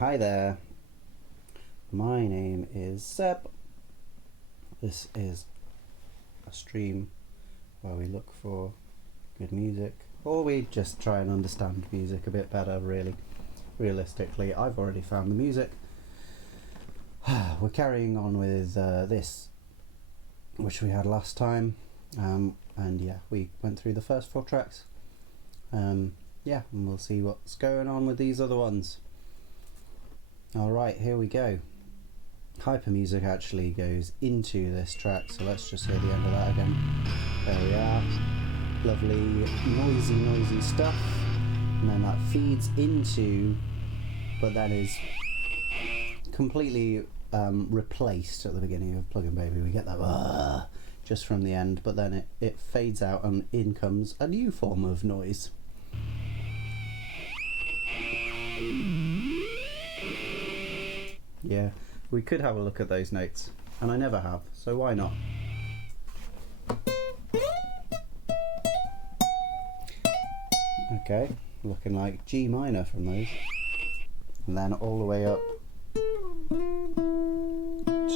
Hi there, my name is Seb. This is a stream where we look for good music, or we just try and understand music a bit better, really. Realistically, I've already found the music. We're carrying on with this, which we had last time, and yeah, we went through the first 4 tracks. Yeah, and we'll see what's going on with these other ones. Alright, here we go. Hyper music actually goes into this track, so let's just hear the end of that again. There we are. Lovely, noisy stuff. And then that feeds into, but then is completely replaced at the beginning of Plug and Baby. We get that just from the end, but then it fades out and in comes a new form of noise. Yeah, we could have a look at those notes, and I never have, so why not? Okay, looking like G minor from those, and then all the way up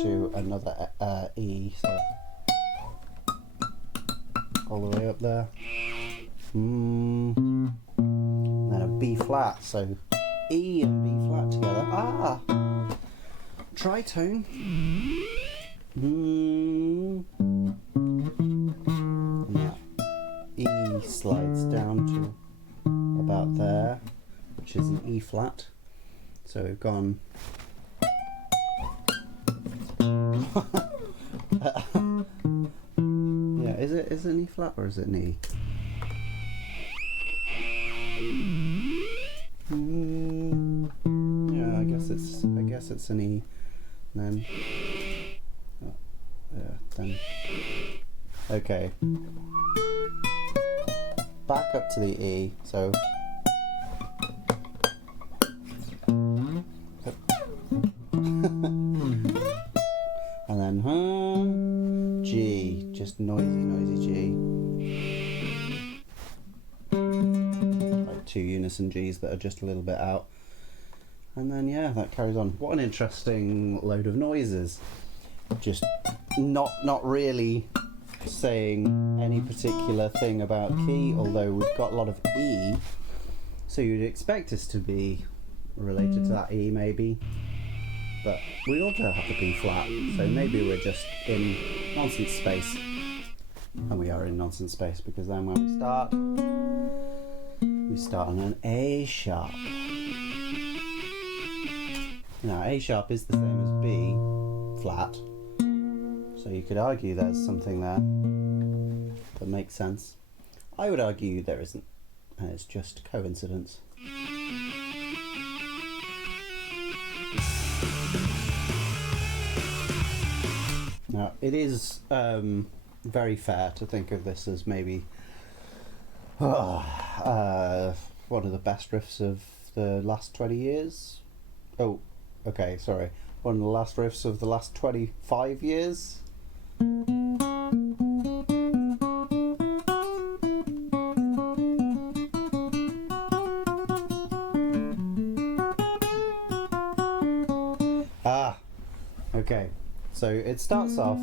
to another E, so all the way up there, and then a B flat, so E and B flat together, tritone, and that E slides down to about there, which is an E flat, so we've gone yeah, is it an E flat or is it an E? Yeah, I guess it's an E. And then okay, back up to the E, so and then G, just noisy G, like 2 unison Gs that are just a little bit out. And then yeah, that carries on. What an interesting load of noises. Just not really saying any particular thing about key, although we've got a lot of E, so you'd expect us to be related to that E maybe. But we also have the B flat, so maybe we're just in nonsense space. And we are in nonsense space, because then when we start on an A sharp. Now, A sharp is the same as B flat, so you could argue there's something there that makes sense. I would argue there isn't, and it's just coincidence. Now, it is very fair to think of this as maybe one of the best riffs of the last 20 years. Oh, okay, sorry. One of the last riffs of the last 25 years. Okay, so it starts off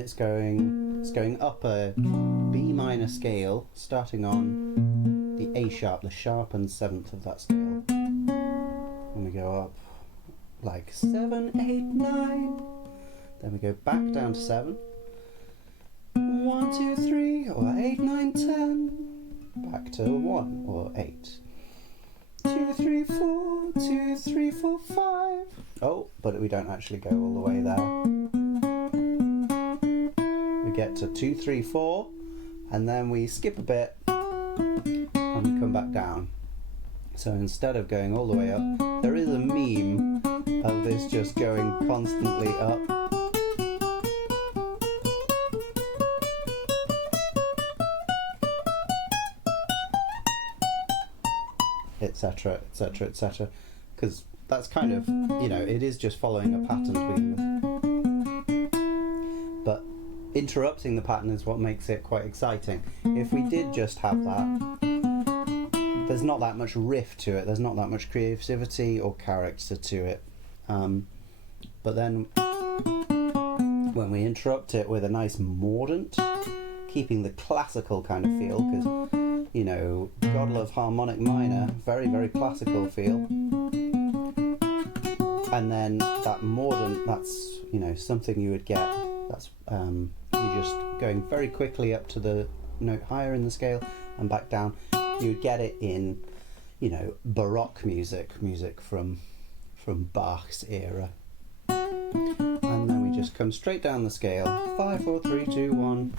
it's going up a B minor scale, starting on the A sharp, the sharpened 7th of that scale. And we go up like 7, 8, 9. Then we go back down to 7. 1, 2, 3, or 8, 9, 10. Back to 1 or 8. 2, 3, 4, 2, 3, 4, 5. Oh, but we don't actually go all the way there. We get to 2, 3, 4, and then we skip a bit and we come back down. So instead of going all the way up, there is a meme of this just going constantly up. Etc, etc, etc, because that's kind of, you know, it is just following a pattern to begin with. But interrupting the pattern is what makes it quite exciting. If we did just have that, there's not that much riff to it, there's not that much creativity or character to it. But then when we interrupt it with a nice mordant, keeping the classical kind of feel, because, you know, God Love Harmonic Minor, very, very classical feel. And then that mordant, that's, you know, something you would get, that's, you're just going very quickly up to the note higher in the scale and back down. You would get it in, you know, Baroque music from Bach's era. And then we just come straight down the scale, 5, 4, 3, 2, 1,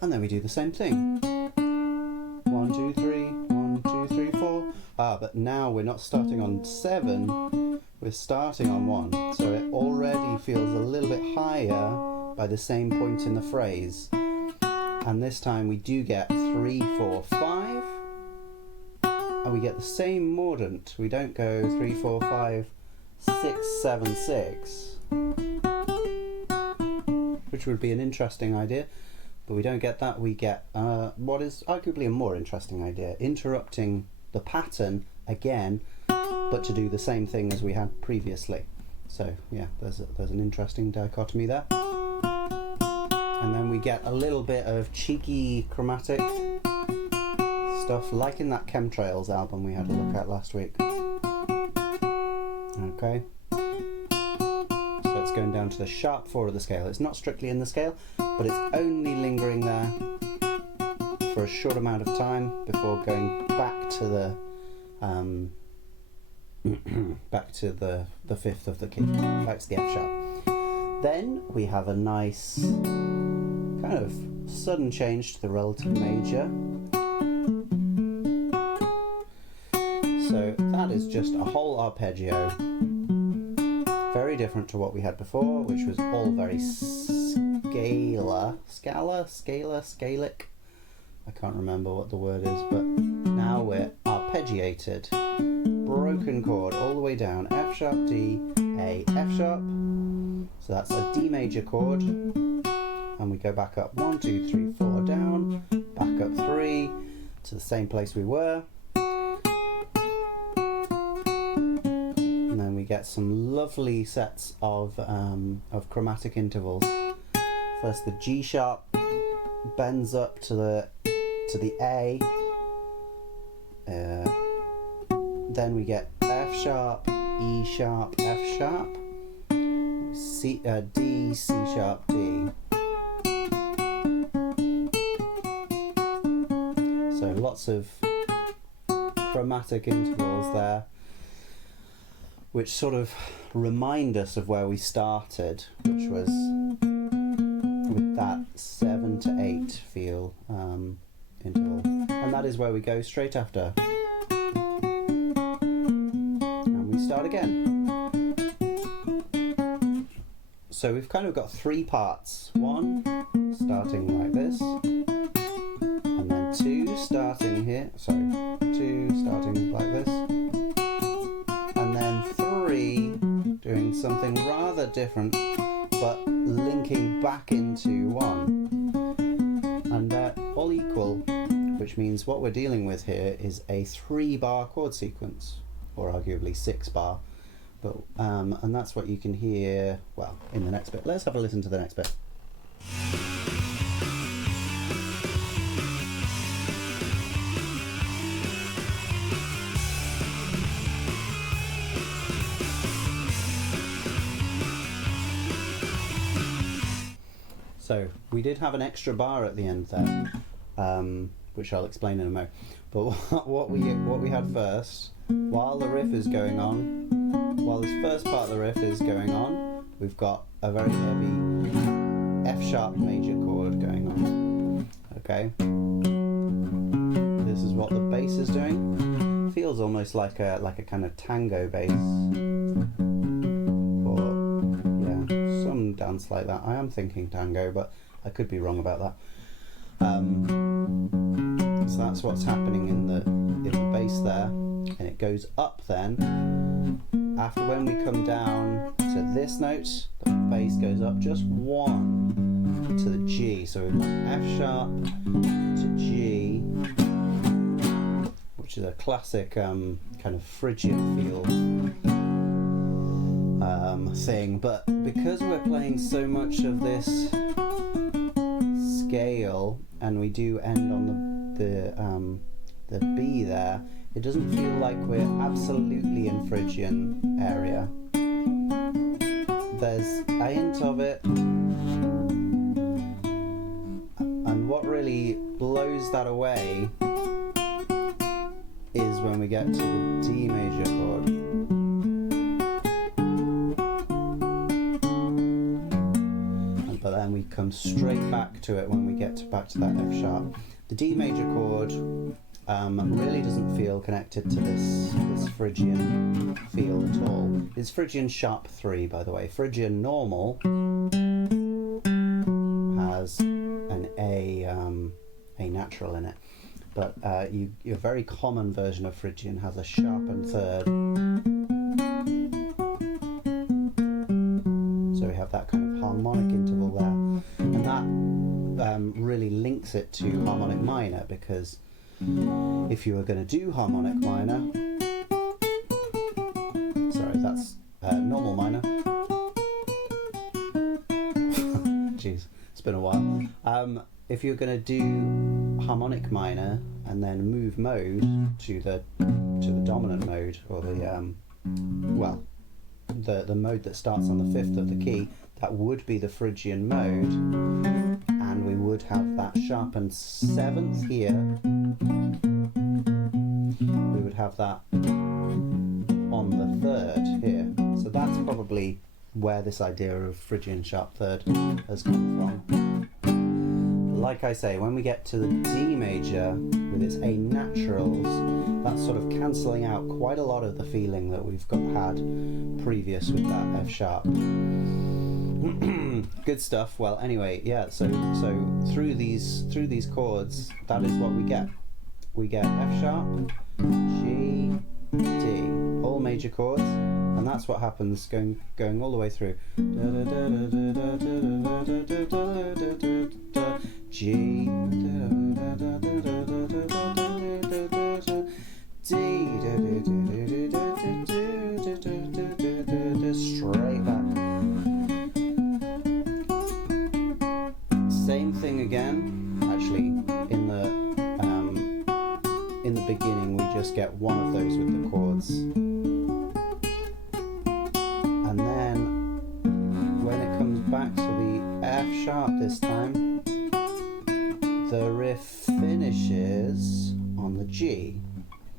and then we do the same thing. 1, 2, 3, 1, 2, 3, 4. But now we're not starting on 7, we're starting on 1. So it already feels a little bit higher by the same point in the phrase. And this time we do get 3, 4, 5. And we get the same mordant. We don't go 3, 4, 5, 6, 7, 6. Which would be an interesting idea. But we don't get that, we get what is arguably a more interesting idea, interrupting the pattern again, but to do the same thing as we had previously. So yeah, there's an interesting dichotomy there. And then we get a little bit of cheeky chromatic stuff, like in that Chemtrails album we had a look at last week. Okay. So it's going down to the sharp 4 of the scale. It's not strictly in the scale, but it's only lingering there for a short amount of time before going back to the back to the 5th of the key, back to the F sharp. Then we have a nice kind of sudden change to the relative major. So that is just a whole arpeggio, very different to what we had before, which was all very scalic. I can't remember what the word is, but now we're arpeggiated, broken chord all the way down, F sharp, D, A, F sharp. So that's a D major chord, and we go back up 1, 2, 3, 4 down, back up 3 to the same place we were. And then we get some lovely sets of chromatic intervals. First the G sharp bends up to the A, then we get F sharp, E sharp, F sharp, C, D, C sharp, D. So lots of chromatic intervals there, which sort of remind us of where we started, which was with that 7 to 8 feel interval. And that is where we go straight after. And we start again. So we've kind of got 3 parts. 1 starting like this, and then 2 starting here, 2 starting like this, and then 3 doing something rather different but linking back into 1. And they're all equal, which means what we're dealing with here is a 3-bar chord sequence, or arguably 6-bar. But and that's what you can hear, well, in the next bit. Let's have a listen to the next bit. So we did have an extra bar at the end there, which I'll explain in a moment. But what we had first, while the riff is going on, while this first part of the riff is going on, we've got a very heavy F sharp major chord going on. Okay, this is what the bass is doing. Feels almost like a kind of tango bass, or yeah, some dance like that. I am thinking tango, but I could be wrong about that. So that's what's happening in the bass there, and it goes up then. After when we come down to this note, the bass goes up just one to the G. So we've got F sharp to G, which is a classic kind of Phrygian feel thing. But because we're playing so much of this scale, and we do end on the B there, it doesn't feel like we're absolutely in Phrygian area. There's a hint of it, and what really blows that away is when we get to the D major chord. But then we come straight back to it when we get back to that F sharp. The D major chord really doesn't feel connected to this Phrygian feel at all. It's Phrygian sharp 3, by the way. Phrygian normal has an A natural in it, but your very common version of Phrygian has a sharpened third. So we have that kind of harmonic interval there, and that really links it to harmonic minor, because if you were going to do harmonic minor, sorry, that's normal minor. Jeez, it's been a while. If you're going to do harmonic minor and then move mode to the dominant mode, or the mode that starts on the 5th of the key, that would be the Phrygian mode, and we would have that sharpened 7th here. We would have that on the 3rd here. So that's probably where this idea of Phrygian sharp 3rd has come from. Like I say, when we get to the D major with its A naturals, that's sort of cancelling out quite a lot of the feeling that we've had previous with that F sharp. Good stuff. Well, anyway, yeah. So through these chords, that is what we get. We get F sharp, G, D, all major chords, and that's what happens going all the way through. G, D, straight back. Same thing again. Actually, in the beginning, we just get one of those with the chords, and then when it comes back to the F sharp this time, the riff finishes on the G,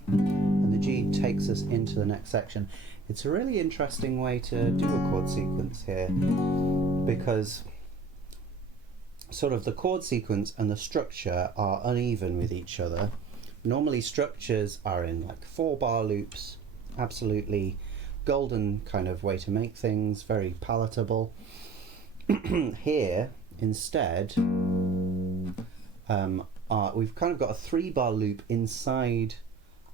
and the G takes us into the next section. It's a really interesting way to do a chord sequence here, because sort of the chord sequence and the structure are uneven with each other. Normally structures are in like 4-bar loops, absolutely golden kind of way to make things, very palatable. Here, instead, we've kind of got a 3-bar loop inside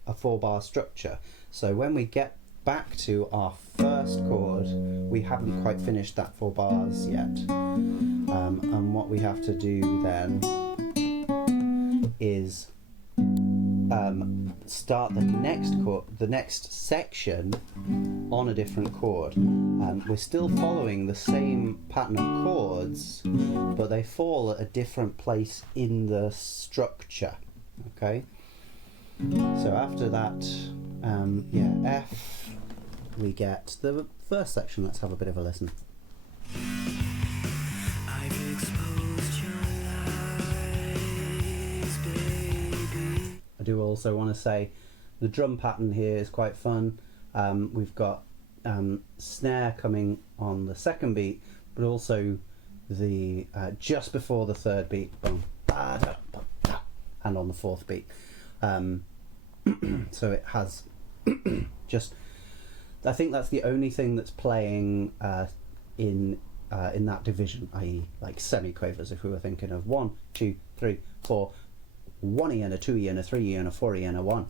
a 4-bar structure. So when we get back to our first chord, we haven't quite finished that 4 bars yet. And what we have to do then is start the next chord, the next section on a different chord. We're still following the same pattern of chords, but they fall at a different place in the structure. Okay. So after that, F, we get the first section. Let's have a bit of a listen. I've exposed I do also want to say the drum pattern here is quite fun. We've got snare coming on the second beat, but also the just before the third beat, boom, and on the fourth beat. So it has just, I think that's the only thing that's playing in that division, i.e. like semi-quavers, if we were thinking of 1, 2, 3, 4, 1 E and a 2 E and a 3 E and a 4 E and a 1.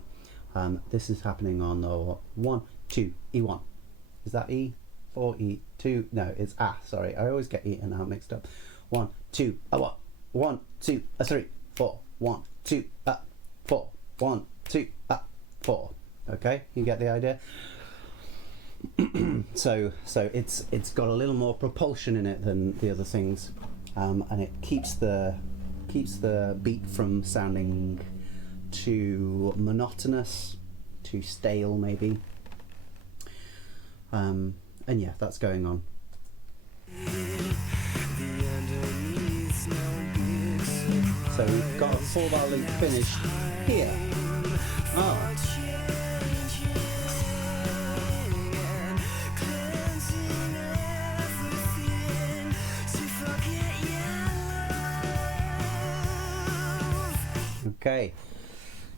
This is happening on the 1, 2, E1. Is that E? 4, E, 2? No, it's sorry, I always get E and A mixed up. 1, 2, a 1, 1, 2, a 3, 4, 1, 2, 4, 1, 2, 4. Okay, you get the idea? so it's got a little more propulsion in it than the other things, and it keeps the beat from sounding too monotonous, too stale maybe. And yeah, that's going on. So we've got a 4-bar loop finished here. Oh. Okay,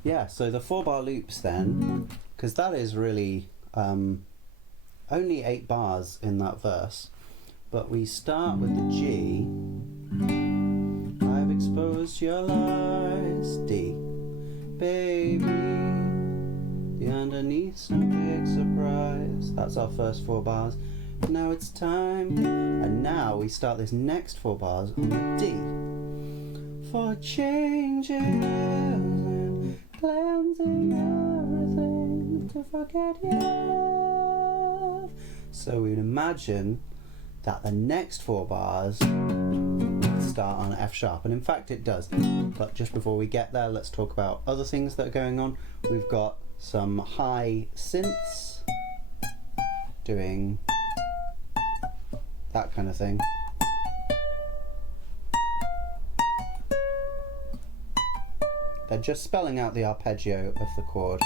yeah, so the 4-bar loops then, because that is really only 8 bars in that verse, but we start with the G. I've exposed your lies, D, baby, the underneath's no big surprise. That's our first 4 bars. Now it's time, and now we start this next 4 bars on the D. For changes and cleansing everything to forget your love. So we would imagine that the next 4 bars start on F sharp, and in fact it does. But just before we get there, let's talk about other things that are going on. We've got some high synths doing that kind of thing. They're just spelling out the arpeggio of the chord.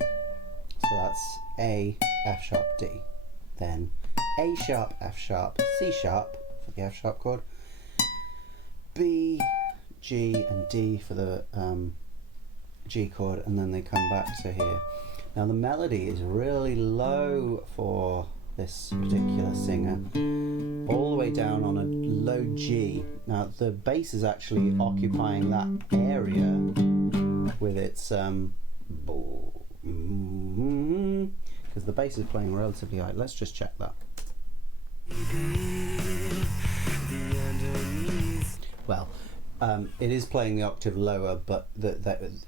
So that's A, F sharp, D. Then A sharp, F sharp, C sharp for the F sharp chord. B, G and D for the G chord, and then they come back to here. Now the melody is really low for this particular singer, all the way down on a low G. Now the bass is actually occupying that area with its because the bass is playing relatively high. Let's just check that. Well, it is playing the octave lower, but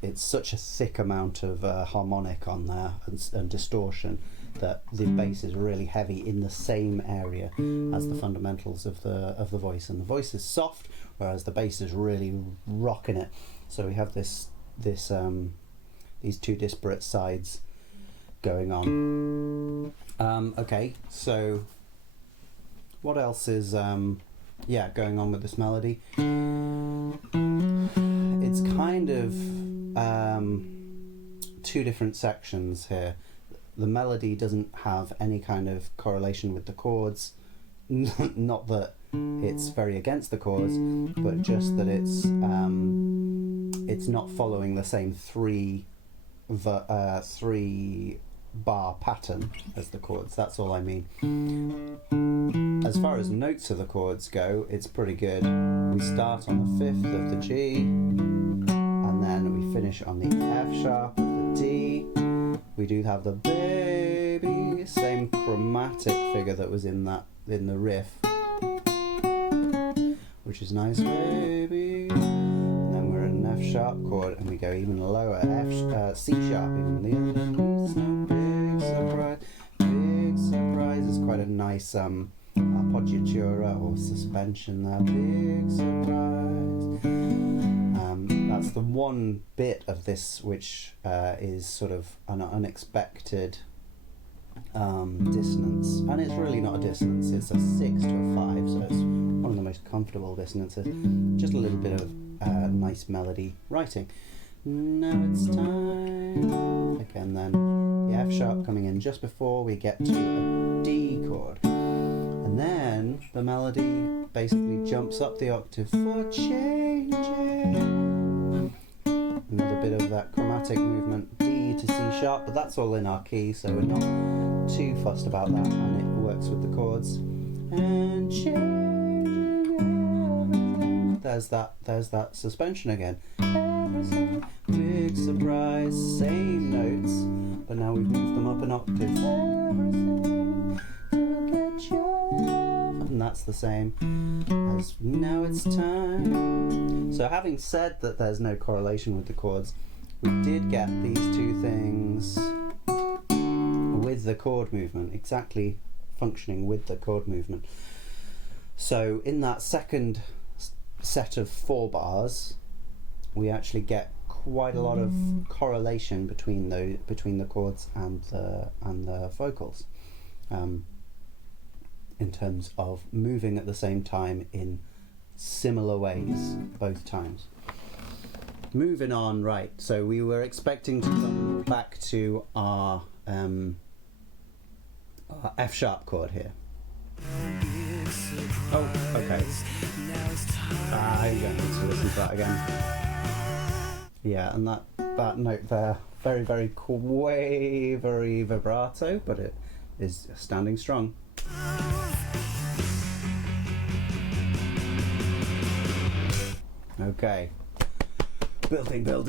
it's such a thick amount of harmonic on there and distortion that the bass is really heavy in the same area as the fundamentals of the voice, and the voice is soft, whereas the bass is really rocking it. So we have these 2 disparate sides going on. Okay, so what else is going on with this melody? It's kind of 2 different sections here. The melody doesn't have any kind of correlation with the chords. Not that it's very against the chords, but just that it's not following the same 3 bar pattern as the chords. That's all I mean. As far as notes of the chords go, it's pretty good. We start on the 5th of the G, and then we finish on the F sharp of the D. We do have the baby, same chromatic figure that was in the riff, which is nice, baby. And then we're at an F sharp chord, and we go even lower, C sharp, even the underneath, no big surprise. Big surprise is quite a nice appoggiatura or suspension there. Big surprise. That's the one bit of this which is sort of an unexpected dissonance, and it's really not a dissonance, it's a 6 to a 5, so it's one of the most comfortable dissonances. Just a little bit of nice melody writing. now it's time. Again then, the F sharp coming in just before we get to a D chord. And then the melody basically jumps up the octave for changing. Another bit of that chromatic movement, D to C sharp, but that's all in our key, so we're not too fussed about that, and it works with the chords. And changing everything. There's that suspension again. Everything, big surprise, same notes, but now we've moved them up an octave. Everything to get you. And that's the same as now it's time. So having said that there's no correlation with the chords, we did get these two things with the chord movement, exactly functioning with the chord movement. So in that second set of 4 bars, we actually get quite a lot of correlation between the chords and the vocals, in terms of moving at the same time in similar ways both times. Moving on, right, so we were expecting to come back to our F sharp chord here. Oh, okay. You don't need to listen to that again. Yeah, and that note there, very, very quavery vibrato, but it is standing strong. Okay. Building, and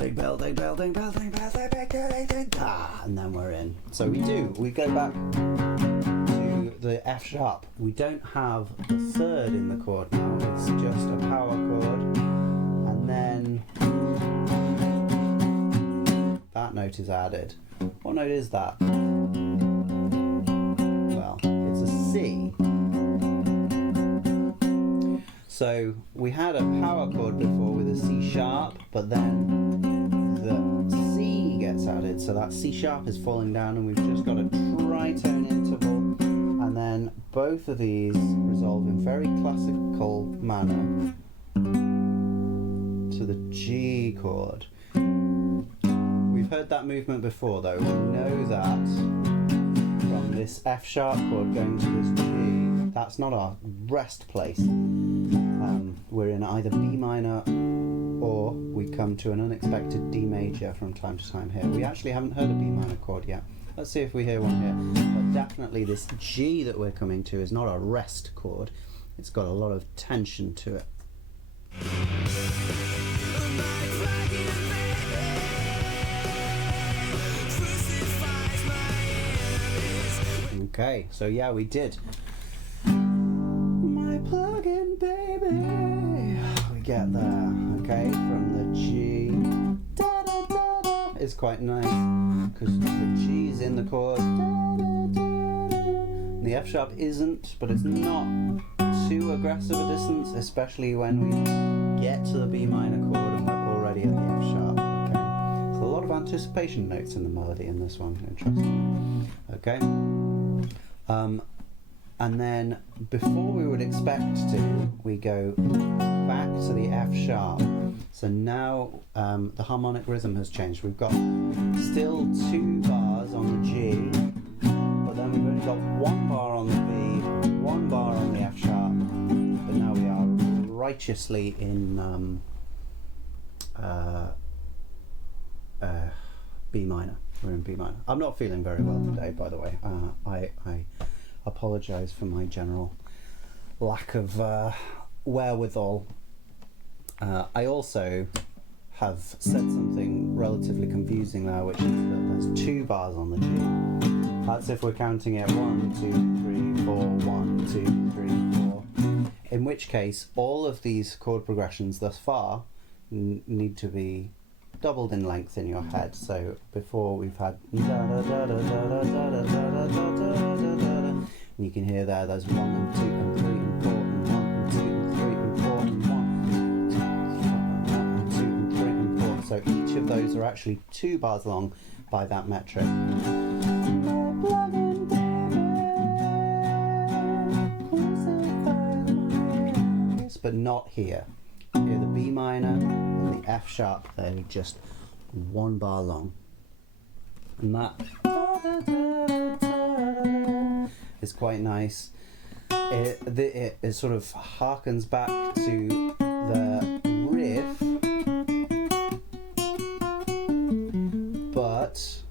then we're in. So we go back to the F sharp. We don't have the third in the chord now, it's just a power chord, and then that note is added. What note is that? Well, it's a C. So we had a power chord before with a C sharp, but then the C gets added, so that C sharp is falling down, and we've just got a tritone interval, and then both of these resolve in very classical manner to the G chord. We've heard that movement before though. We know that from this F sharp chord going to this G, that's not our rest place. We're in either B minor, or we come to an unexpected D major from time to time here. We actually haven't heard a B minor chord yet. Let's see if we hear one here. But definitely this G that we're coming to is not a rest chord. It's got a lot of tension to it. Okay, so yeah, we did. My plug-in baby. We get there, okay, from the G. Da, da, da, da. It's quite nice because the G's in the chord. Da, da, da, da. The F sharp isn't, but it's not too aggressive a distance, especially when we get to the B minor chord and we're already at the F sharp. Okay, so a lot of anticipation notes in the melody in this one. Interesting. Okay. And then before we would expect to, we go back to the F sharp. So now the harmonic rhythm has changed. We've got still 2 bars on the G, but then we've only got 1 bar on the B, 1 bar on the F sharp, but now we are righteously in B minor. We're in B minor. I'm not feeling very well today, by the way. I apologise for my general lack of wherewithal. I also have said something relatively confusing there, which is that there's 2 bars on the G. That's if we're counting it 1, 2, 3, 4, 1, 2, 3, 4. In which case, all of these chord progressions thus far need to be doubled in length in your head. So before we've had da da da da da da da da da da da da da. And you can hear there's 1 and 2 and 3 and 4 and 1 and 2 and 3 and 4 and 1 and 2 and 3 and 4. So each of those are actually 2 bars long by that metric. But not here. Here the B minor and the F sharp, they just 1 bar long, and that is quite nice. It sort of harkens back to the riff, but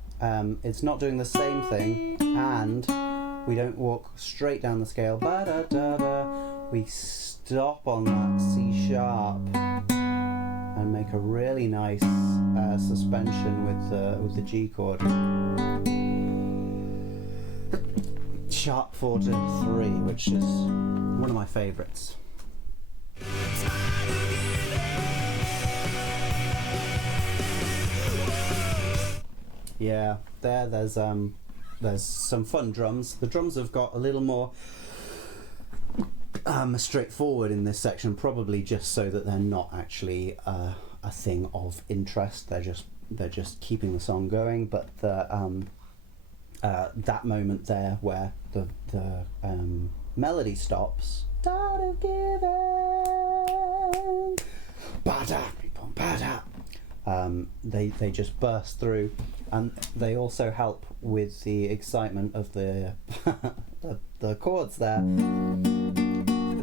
it's not doing the same thing, and we don't walk straight down the scale. We stop on that C sharp and make a really nice suspension with the G chord. Sharp 4 to 3, which is one of my favourites. Yeah, there's some fun drums. The drums have got a little more straightforward in this section, probably just so that they're not actually a thing of interest. They're just keeping the song going. But that moment there where the melody stops, they just burst through, and they also help with the excitement of the the chords there.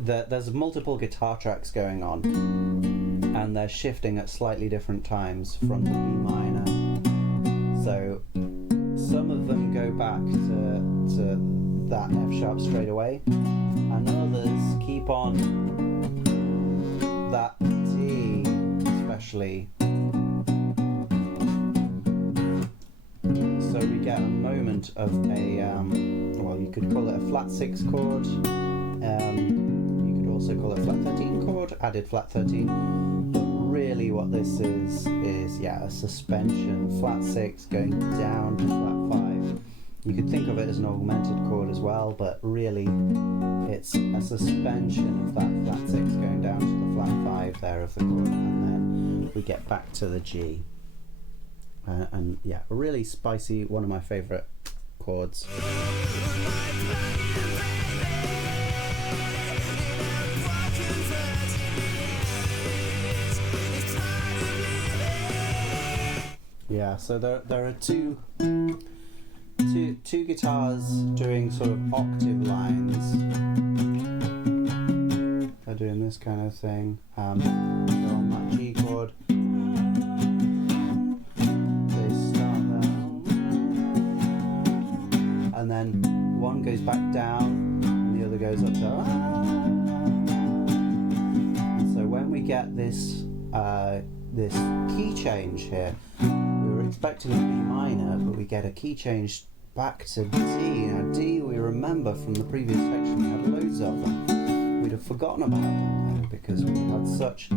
There's multiple guitar tracks going on, and they're shifting at slightly different times from the B minor. So some of them go back to that F sharp straight away, and others keep on that D, especially. So we get a moment of a, well, you could call it a flat 6 chord, you could also call it a flat 13 chord, added flat 13, but really what this is yeah, a suspension, flat 6 going down to flat 5. You could think of it as an augmented chord as well, but really it's a suspension of that flat 6 going down to the flat 5 there of the chord, and then we get back to the G. And yeah, a really spicy, one of my favourite chords. Yeah, so there are two guitars doing sort of octave lines. They're doing this kind of thing. They're on that G chord. And then one goes back down and the other goes up to and so when we get this this key change here, we were expecting a B minor, but we get a key change back to D. Now D, we remember from the previous section, we had loads of them. We'd have forgotten about them because we had such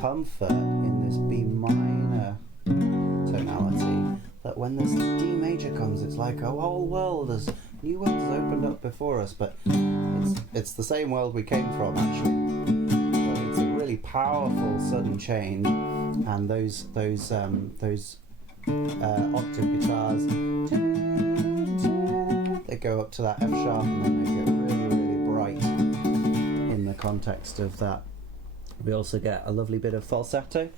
comfort in this B minor tonality that when this D major comes, it's like a whole world, as new world has opened up before us, but it's the same world we came from actually. So it's a really powerful sudden change, and those octave guitars, they go up to that F sharp and then they get really, really bright in the context of that. We also get a lovely bit of falsetto.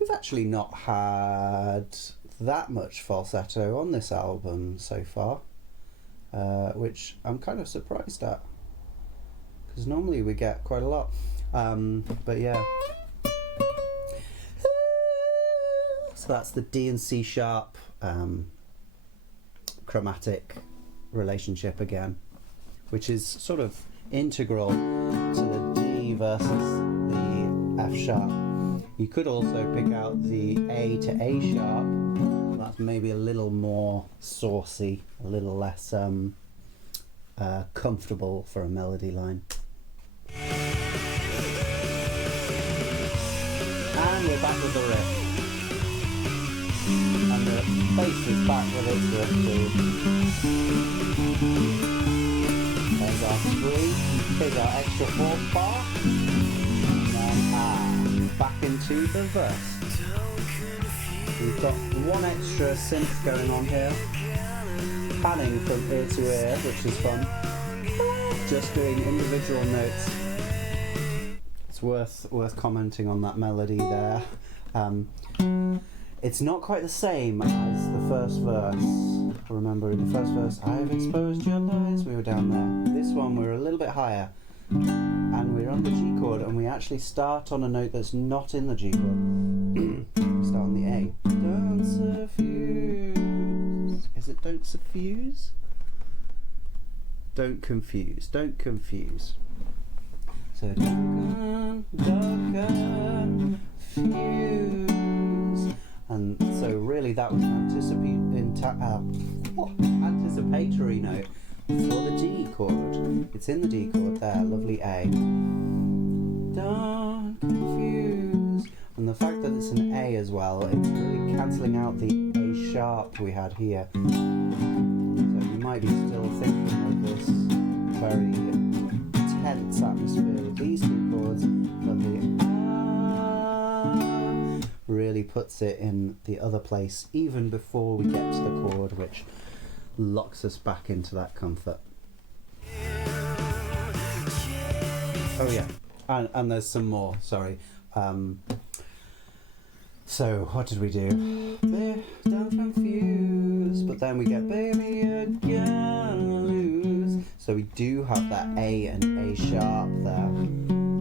We've actually not had that much falsetto on this album so far, which I'm kind of surprised at, because normally we get quite a lot, but yeah. So that's the D and C sharp chromatic relationship again, which is sort of integral to the D versus the F sharp. You could also pick out the A to A sharp. That's maybe a little more saucy, a little less comfortable for a melody line. And we're back with the riff. And the bass is back with its riff too. There's our 3, here's our extra 4th bar, and then back into the verse. We've got one extra synth going on here, panning from ear to ear, which is fun. Just doing individual notes. It's worth commenting on that melody there. It's not quite the same as the first verse. Remember, in the first verse, I've exposed your lies, we were down there. This one, we're a little bit higher. And we're on the G chord, and we actually start on a note that's not in the G chord. We start on the A. Don't suffuse. Is it don't suffuse? Don't confuse. Don't confuse. So don't confuse. And so really that was an anticipatory note for the D chord. It's in the D chord there, lovely A. Don't confuse. And the fact that it's an A as well, it's really cancelling out the A sharp we had here. So you might be still thinking of this very tense atmosphere with these two chords, but the really puts it in the other place even before we get to the chord, which locks us back into that comfort. Oh yeah, and there's some more, sorry. So what did we do? Don't confuse, but then we get baby you're gonna lose. So we do have that A and A sharp there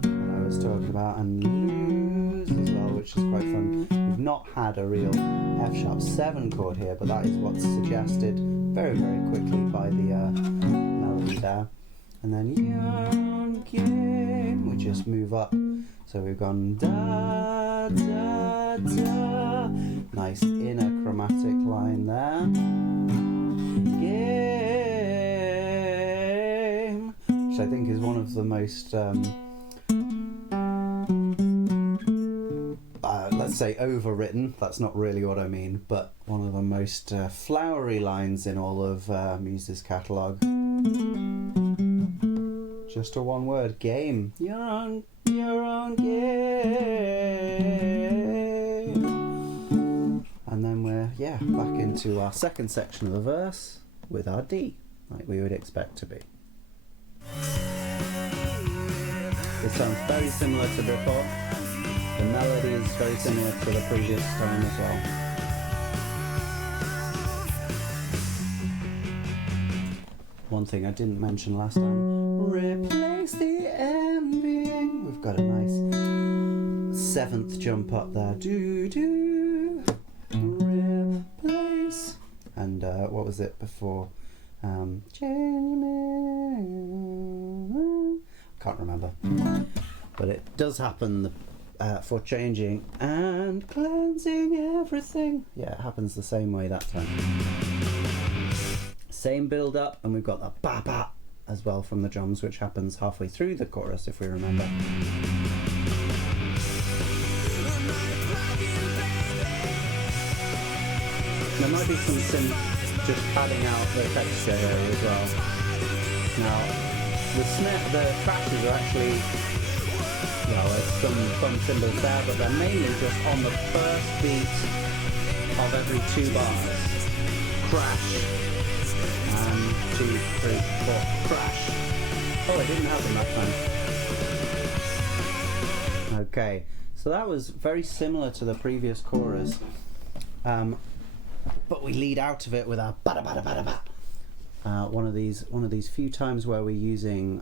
that I was talking about, and lose as well, which is quite fun. We've not had a real F sharp 7 chord here, but that is what's suggested very, very quickly by the melody there. And then young game, we just move up. So we've gone da da da. Nice inner chromatic line there. Game, which I think is one of the most let's say overwritten, that's not really what I mean, but one of the most flowery lines in all of Muse's catalogue. Just a one word, game. You're on game. And then we're, back into our second section of the verse with our D, like we would expect to be. It sounds very similar to before. The melody is very similar to the previous time as well. One thing I didn't mention last time, replace the ending. We've got a nice 7th jump up there. Do, do, replace. And what was it before? Can't remember. But it does happen for changing and cleansing everything. Yeah, it happens the same way that time. Same build up, and we've got that ba ba as well from the drums, which happens halfway through the chorus if we remember. There might be some synth just padding out the texture here as well. Now, the crashes are actually, there's some fun cymbals there, but they're mainly just on the first beat of every 2 bars. Crash. 1, 2, 3, 4, crash. Oh, it didn't happen that time. Okay, so that was very similar to the previous chorus, but we lead out of it with our bada bada bada ba. One of these few times where we're using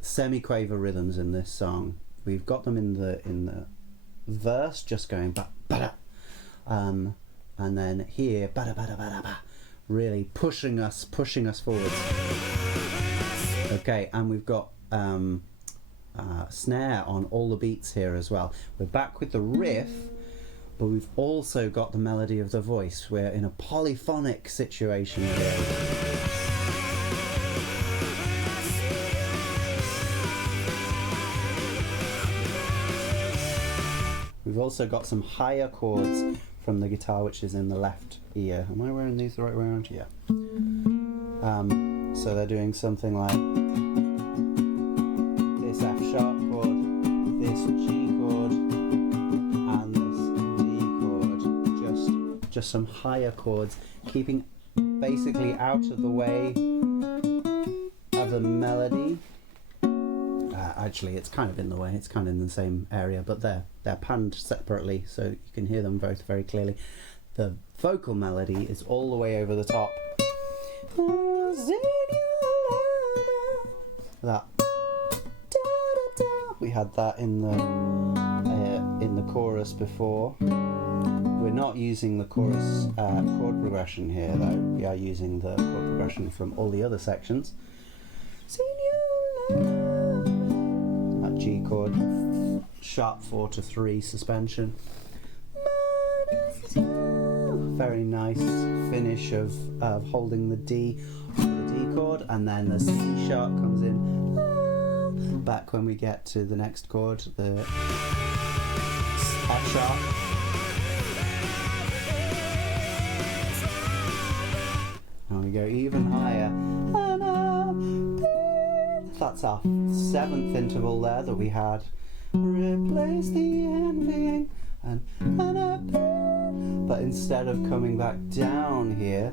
semi-quaver rhythms in this song. We've got them in the verse, just going ba bada, and then here bada bada bada ba. Really pushing us forwards. Okay, and we've got snare on all the beats here as well. We're back with the riff, but we've also got the melody of the voice. We're in a polyphonic situation here. We've also got some higher chords from the guitar, which is in the left ear. Am I wearing these the right way around? Yeah. So they're doing something like this F sharp chord, this G chord, and this D chord. Just some higher chords, keeping basically out of the way of the melody. actually it's kind of in the way, it's kind of in the same area, but they're panned separately so you can hear them both very clearly. The vocal melody is all the way over the top. That we had that in the chorus before. We're not using the chorus chord progression here though. We are using the chord progression from all the other sections. That G chord, sharp 4 to 3 suspension. Very nice finish of holding the D on the D chord, and then the C sharp comes in back when we get to the next chord, the F sharp. And we go even higher. That's our 7th interval there that we had. Replace the envying and but instead of coming back down here,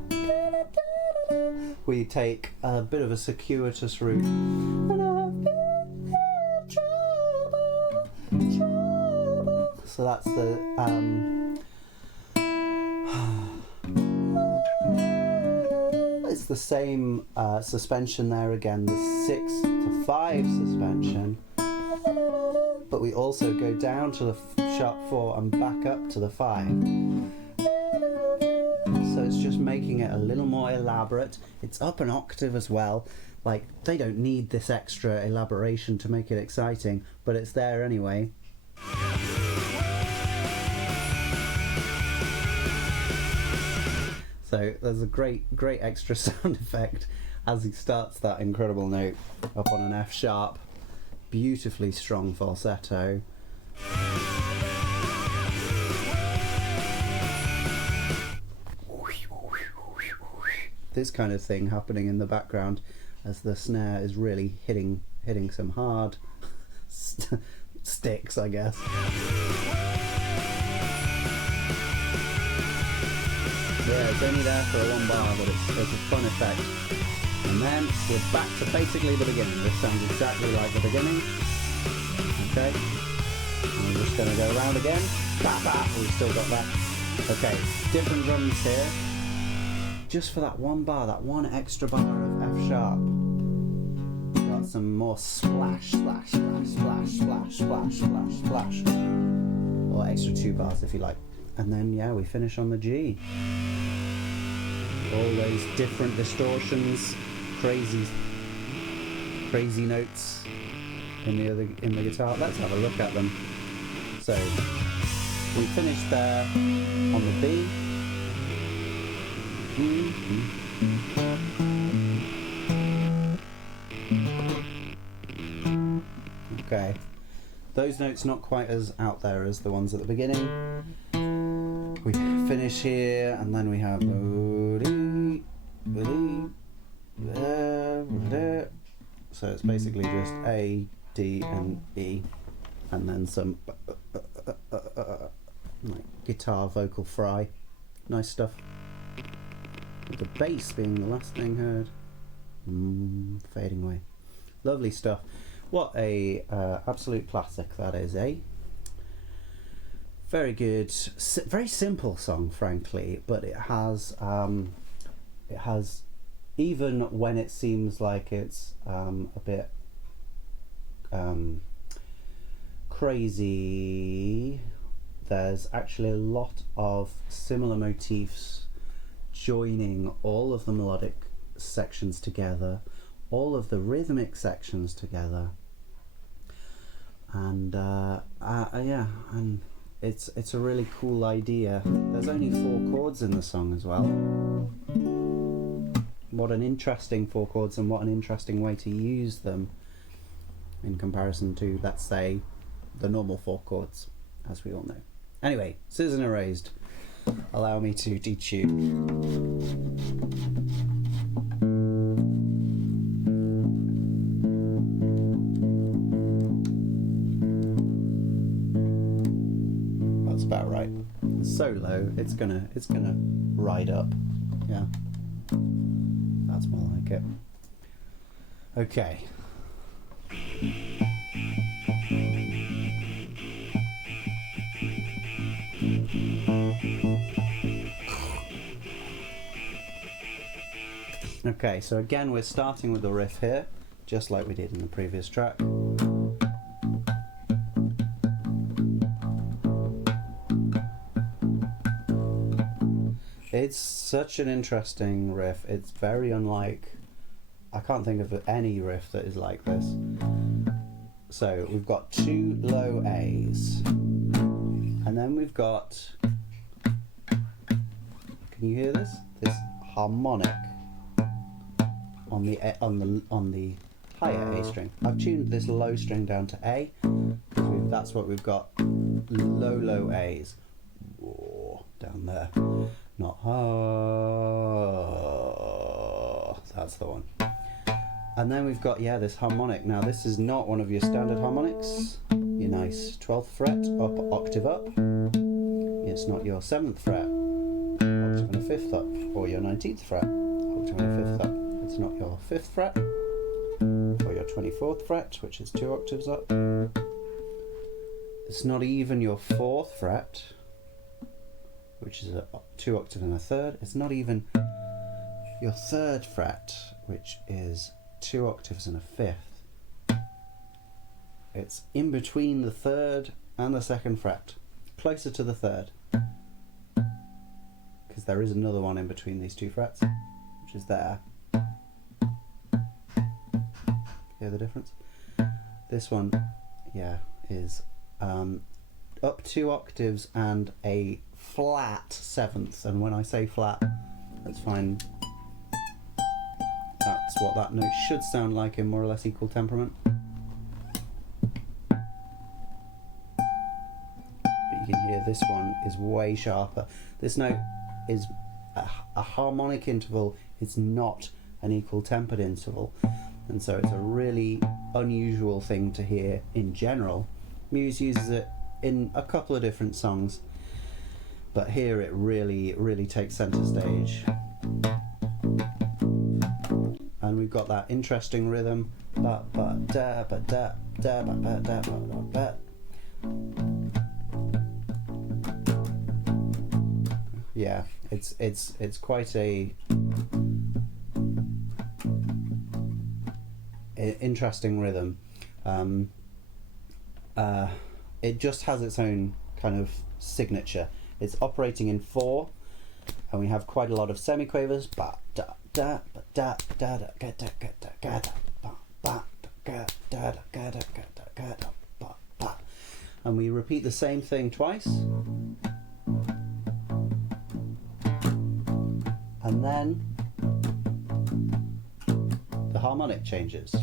we take a bit of a circuitous route. So that's the it's the same suspension there again, the 6 to 5 suspension, but we also go down to the sharp 4 and back up to the 5. So it's just making it a little more elaborate. It's up an octave as well. Like, they don't need this extra elaboration to make it exciting, but it's there anyway. So there's a great extra sound effect as he starts that incredible note up on an F sharp. Beautifully strong falsetto. This kind of thing happening in the background as the snare is really hitting some hard sticks, I guess. Yeah, it's only there for a 1 bar, but it's a fun effect. And then we're back to basically the beginning. This sounds exactly like the beginning. Okay. And we're just going to go around again. We've still got that. Okay, different drums here. Just for that 1 bar, that 1 extra bar of F sharp. Got some more splash, splash, splash, splash, splash, splash, splash, splash. Or extra 2 bars if you like. And then, yeah, we finish on the G. All those different distortions, crazy notes in the guitar. Let's have a look at them. So we finished there on the B. Okay, those notes not quite as out there as the ones at the beginning. We finish here, and then we have so it's basically just A, D, and E, and then some like guitar vocal fry. Nice stuff. With the bass being the last thing heard. Fading away. Lovely stuff. What a absolute classic that is, eh? Very good, very simple song, frankly, but it has even when it seems like it's a bit crazy, there's actually a lot of similar motifs joining all of the melodic sections together, all of the rhythmic sections together, and yeah, and it's a really cool idea. There's only 4 chords in the song as well. What an interesting 4 chords, and what an interesting way to use them in comparison to, let's say, the normal 4 chords, as we all know. Anyway, scissors and erased. Allow me to detune. That's about right. It's so low, it's gonna ride up. Yeah. That's more like it. Okay. Okay, so again we're starting with the riff here, just like we did in the previous track. It's such an interesting riff. It's very unlike, I can't think of any riff that is like this. So we've got 2 low A's, and then we've got, can you hear this? This harmonic on the higher A string. I've tuned this low string down to A because that's what we've got. Low A's. Whoa, down there. Not that's the one. And then we've got, this harmonic. Now this is not one of your standard harmonics. Your nice 12th fret up, octave up. It's not your 7th fret, octave and a 5th up, or your 19th fret, octave and a 5th up. It's not your 5th fret, or your 24th fret, which is 2 octaves up. It's not even your 4th fret, which is 2 octaves and a 3rd. It's not even your 3rd fret, which is 2 octaves and a 5th. It's in between the 3rd and the 2nd fret, closer to the 3rd, because there is another one in between these 2 frets, which is there. Hear the difference? This one, is up 2 octaves and a flat 7th, and when I say flat, let's find that's what that note should sound like in more or less equal temperament. But you can hear this one is way sharper. This note is a harmonic interval, it's not an equal tempered interval, and so it's a really unusual thing to hear in general. Muse uses it in a couple of different songs, but here it really takes centre stage. And we've got that interesting rhythm. Yeah, it's quite a interesting rhythm. It just has its own kind of signature. It's operating in 4, and we have quite a lot of semiquavers. And we repeat the same thing twice. And then the harmonic changes.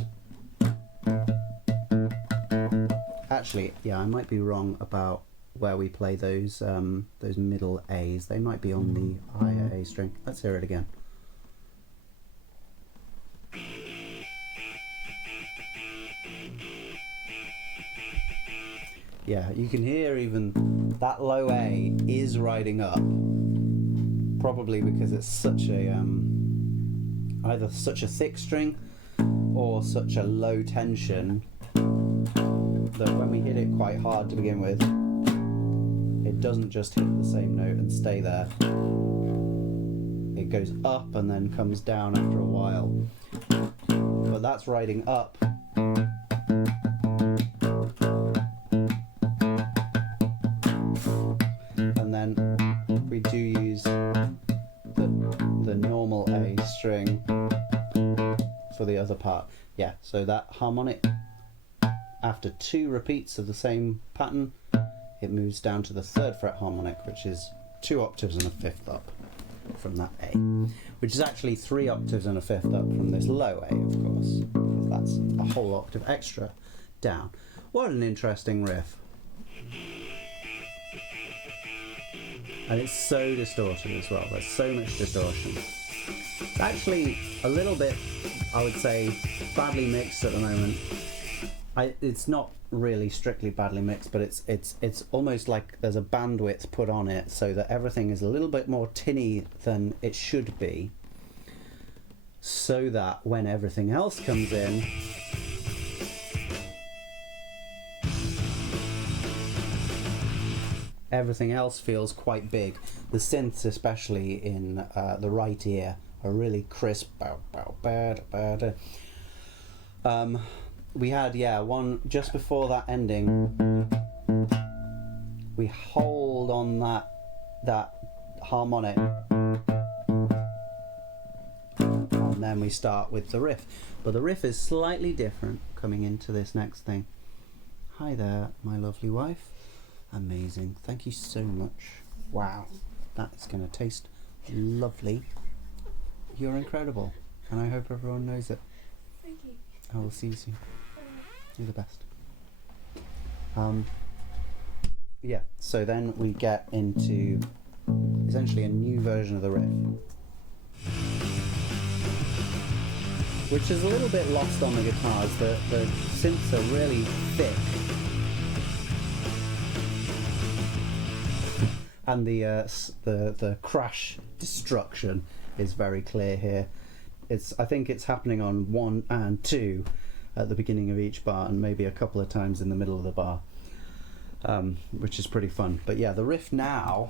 Actually, I might be wrong about where we play those middle A's. They might be on the higher A string. Let's hear it again. Yeah, you can hear even that low A is riding up, probably because it's such a either such a thick string or such a low tension that when we hit it quite hard to begin with, it doesn't just hit the same note and stay there. It goes up and then comes down after a while. But that's riding up. And then we do use the normal A string for the other part. Yeah, so that harmonic, after 2 repeats of the same pattern, it moves down to the 3rd fret harmonic, which is 2 octaves and a 5th up from that A, which is actually 3 octaves and a 5th up from this low A, of course, because that's a whole octave extra down. What an interesting riff. And it's so distorted as well. There's so much distortion. It's actually a little bit, I would say, badly mixed at the moment. It's not really strictly badly mixed, but it's almost like there's a bandwidth put on it so that everything is a little bit more tinny than it should be, so that when everything else comes in, everything else feels quite big. The synths, especially in the right ear, are really crisp. Bow, bow, We had, yeah, one just before that ending. We hold on that harmonic, and then we start with the riff. But the riff is slightly different coming into this next thing. Hi there, my lovely wife. Amazing. Thank you so much. Wow, that is going to taste lovely. You're incredible, and I hope everyone knows it. Thank you. I will see you soon. You're the best. Yeah, so then we get into essentially a new version of the riff, which is a little bit lost on the guitars. The synths are really thick, and the crash destruction is very clear here. I think it's happening on 1 and 2 at the beginning of each bar, and maybe a couple of times in the middle of the bar, which is pretty fun. But yeah, the riff now,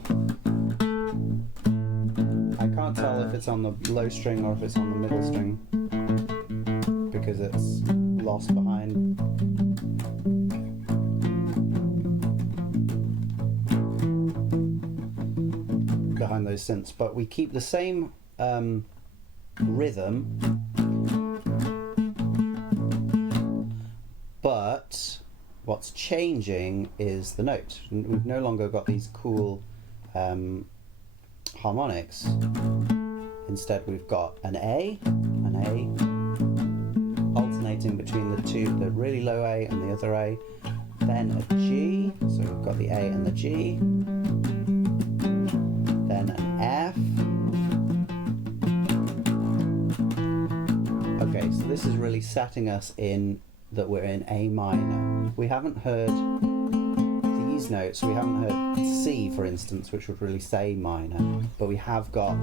I can't tell if it's on the low string or if it's on the middle string, because it's lost behind those synths. But we keep the same rhythm, but what's changing is the note. We've no longer got these cool harmonics. Instead we've got an A, alternating between the two, the really low A and the other A, then a G, so we've got the A and the G, then an F. Okay, so this is really setting us in that we're in A minor. We haven't heard these notes, we haven't heard C, for instance, which would really say minor, but we have got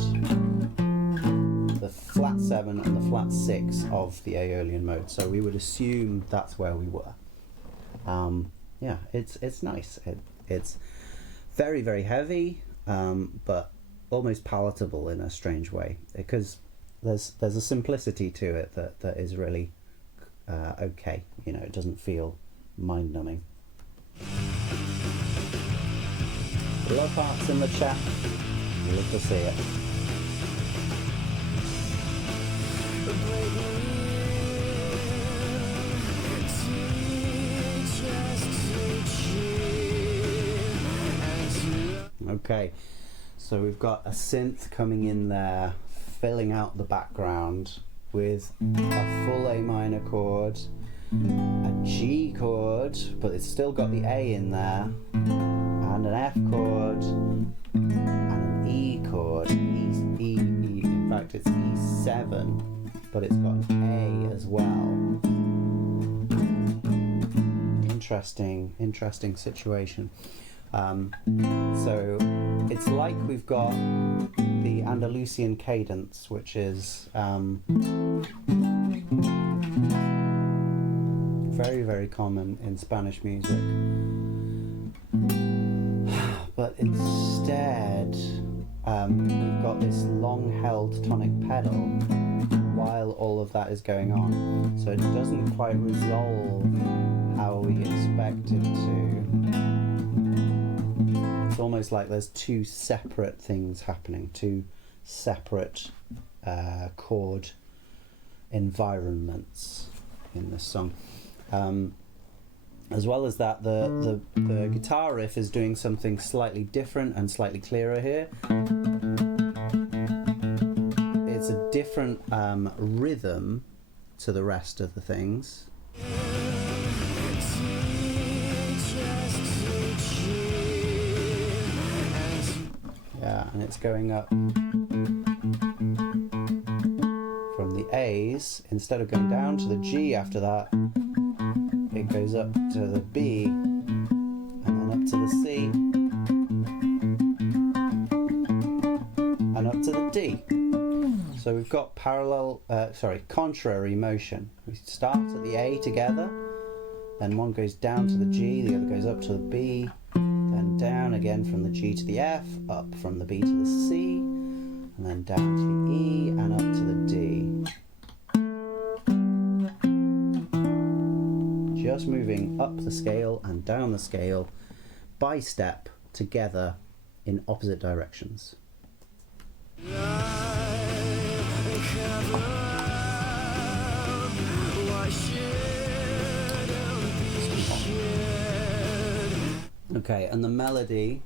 the flat 7 and the flat 6 of the Aeolian mode, so we would assume that's where we were. Yeah, it's nice. It's very, very heavy, but almost palatable in a strange way, because there's a simplicity to it that is really okay. You know, it doesn't feel mind-numbing. Love hearts in the chat. Love to see it. Okay, so we've got a synth coming in there, filling out the background with a full A minor chord, a G chord, but it's still got the A in there, and an F chord, and an E chord, E. In fact, it's E7, but it's got an A as well. Interesting situation. So it's like we've got the Andalusian cadence, which is very, very common in Spanish music, but instead we've got this long-held tonic pedal while all of that is going on, so it doesn't quite resolve how we expect it to. It's almost like there's two separate things happening, two separate chord environments in this song. As well as that, the guitar riff is doing something slightly different and slightly clearer here. It's a different rhythm to the rest of the things. Yeah, and it's going up from the A's. Instead of going down to the G after that, it goes up to the B, and then up to the C, and up to the D. So we've got contrary motion. We start at the A together, then one goes down to the G, the other goes up to the B, then down again from the G to the F, up from the B to the C, and then down to the E and up to the D. just moving up the scale and down the scale by step together in opposite directions. Okay, and the melody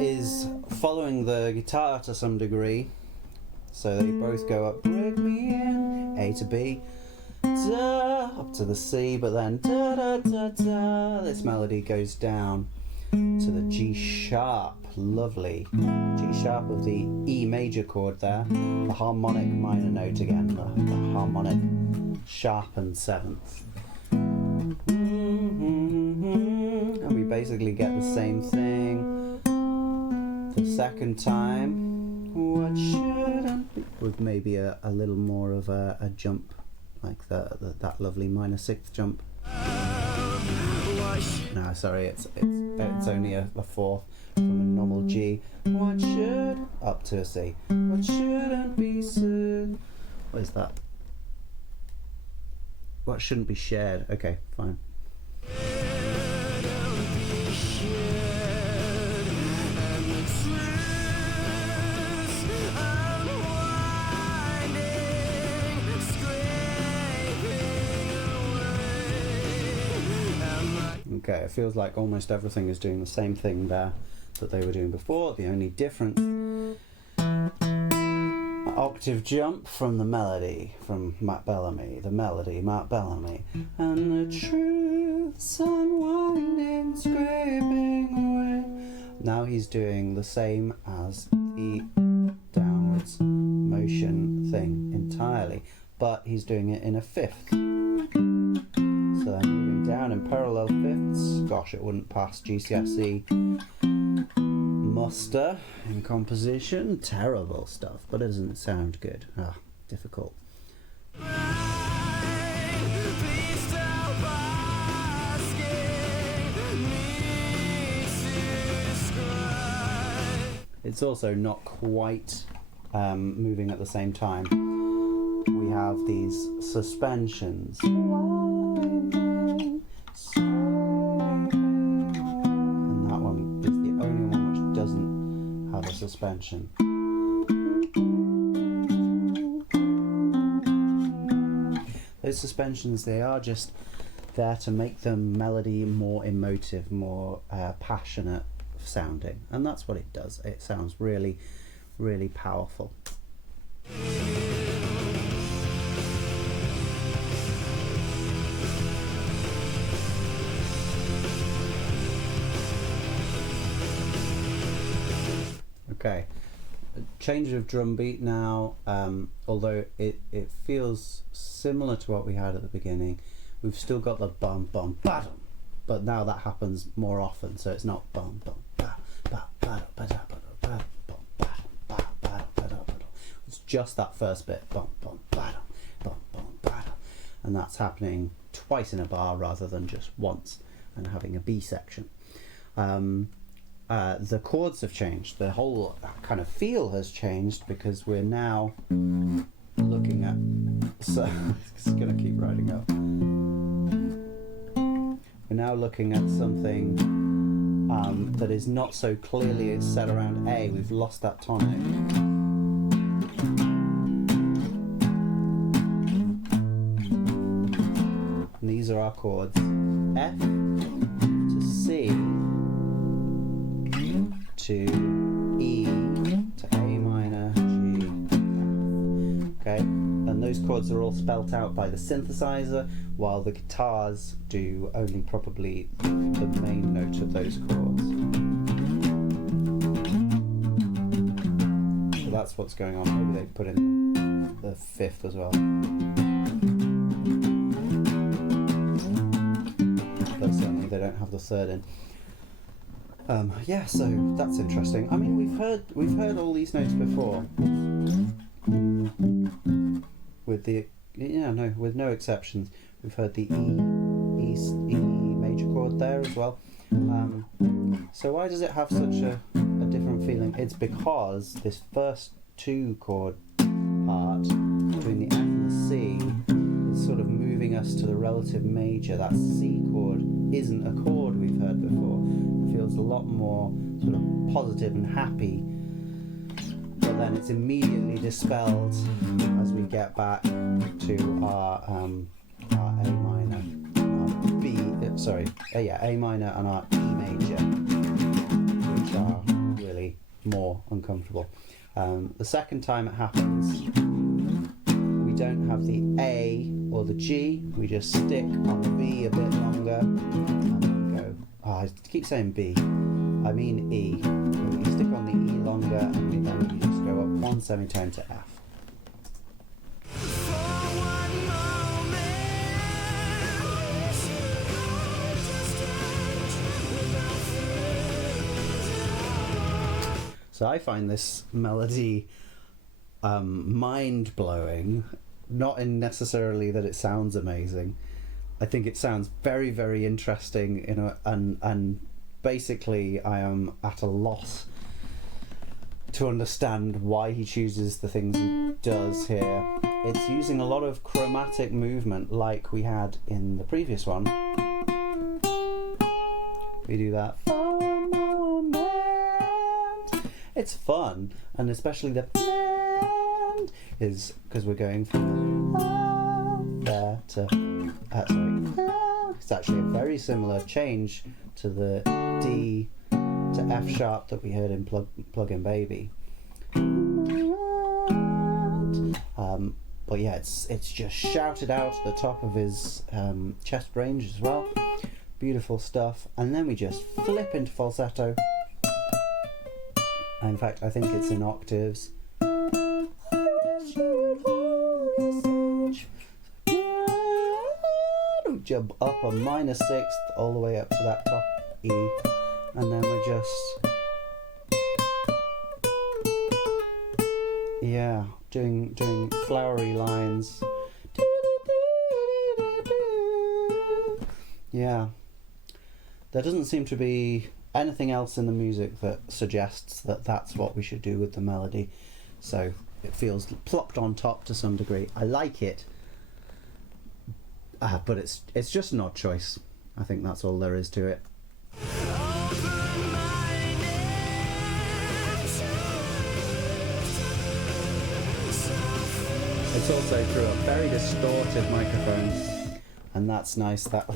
is following the guitar to some degree, so they both go up, break me in, A to B, da, up to the C, but then da da da da, this melody goes down to the G sharp, lovely G sharp of the E major chord there, the harmonic minor note again, the harmonic sharpened seventh. And we basically get the same thing the second time. What shouldn't be, with maybe a little more of a jump, like that lovely minor sixth jump. No, sorry, it's only a fourth from a normal G. What should, up to a C. What shouldn't be said. What is that? What shouldn't be shared. Okay, fine. Okay, it feels like almost everything is doing the same thing there that they were doing before. The only difference, octave jump from the melody, from Matt Bellamy, the melody, Matt Bellamy, and the truth's unwinding, scraping away. Now he's doing the same as the downwards motion thing entirely, but he's doing it in a fifth. So they're moving down in parallel fifths. Gosh, it wouldn't pass GCSE muster in composition. Terrible stuff, but it doesn't sound good. Difficult. It's also not quite moving at the same time. We have these suspensions. And that one is the only one which doesn't have a suspension. Those suspensions, they are just there to make the melody more emotive, more passionate sounding, and that's what it does. It sounds really, really powerful. Okay, change of drum beat now, although it feels similar to what we had at the beginning. We've still got the bum bum ba dum, but now that happens more often, so it's not bum bum ba ba ba ba da ba da ba bum ba ba ba ba da ba da. It's just that first bit, bum bum ba dum, bum bum ba dum, and that's happening twice in a bar rather than just once and having a B section. The chords have changed. The whole kind of feel has changed because we're now looking at. So it's going to keep riding up. We're now looking at something that is not so clearly set around A. We've lost that tonic. And these are our chords: F to C to E to A minor, G, F. Okay, and those chords are all spelt out by the synthesizer, while the guitars do only probably the main note of those chords. So that's what's going on. Maybe they put in the fifth as well. But certainly they don't have the third in. Yeah, so that's interesting. I mean, we've heard all these notes before, with with no exceptions. We've heard the E major chord there as well. So why does it have such a different feeling? It's because this first two chord part between the F and the C is sort of moving moving us to the relative major. That C chord isn't a chord we've heard before. It feels a lot more sort of positive and happy, but then it's immediately dispelled as we get back to our A minor, A minor and our E major, which are really more uncomfortable. The second time it happens, we don't have the A or the G, we just stick on the B a bit longer and then go, I keep saying B, I mean E. We stick on the E longer and we just go up one semitone to F. So I find this melody mind-blowing, not in necessarily that it sounds amazing. I think it sounds very, very interesting, and basically I am at a loss to understand why he chooses the things he does here. It's using a lot of chromatic movement like we had in the previous one. We do that. It's fun, and especially the band is because we're going from there to it's actually a very similar change to the D to F sharp that we heard in Plug-in Baby. But yeah, it's just shouted out at the top of his chest range as well. Beautiful stuff, and then we just flip into falsetto. In fact, I think it's in octaves. I wish you would hold your jump up a minor sixth all the way up to that top E, and then we're just doing flowery lines. Yeah, there doesn't seem to be anything else in the music that suggests that that's what we should do with the melody, so it feels plopped on top to some degree. I like it, but it's just an odd choice. I think that's all there is to it. It's also through a very distorted microphone, and that's nice. That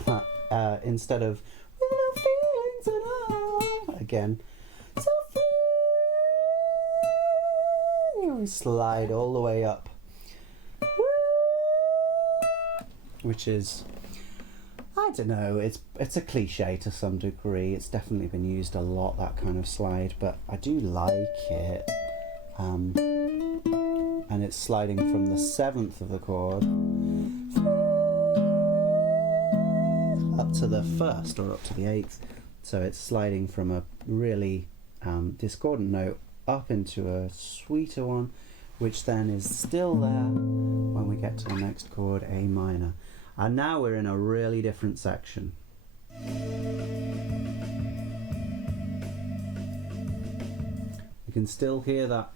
instead of with no feelings at all, again, so free, we slide all the way up, which is, I don't know, it's a cliche to some degree. It's definitely been used a lot, that kind of slide, but I do like it. And it's sliding from the 7th of the chord up to the 1st or up to the 8th. So it's sliding from a really discordant note up into a sweeter one, which then is still there when we get to the next chord, A minor. And now we're in a really different section. You can still hear that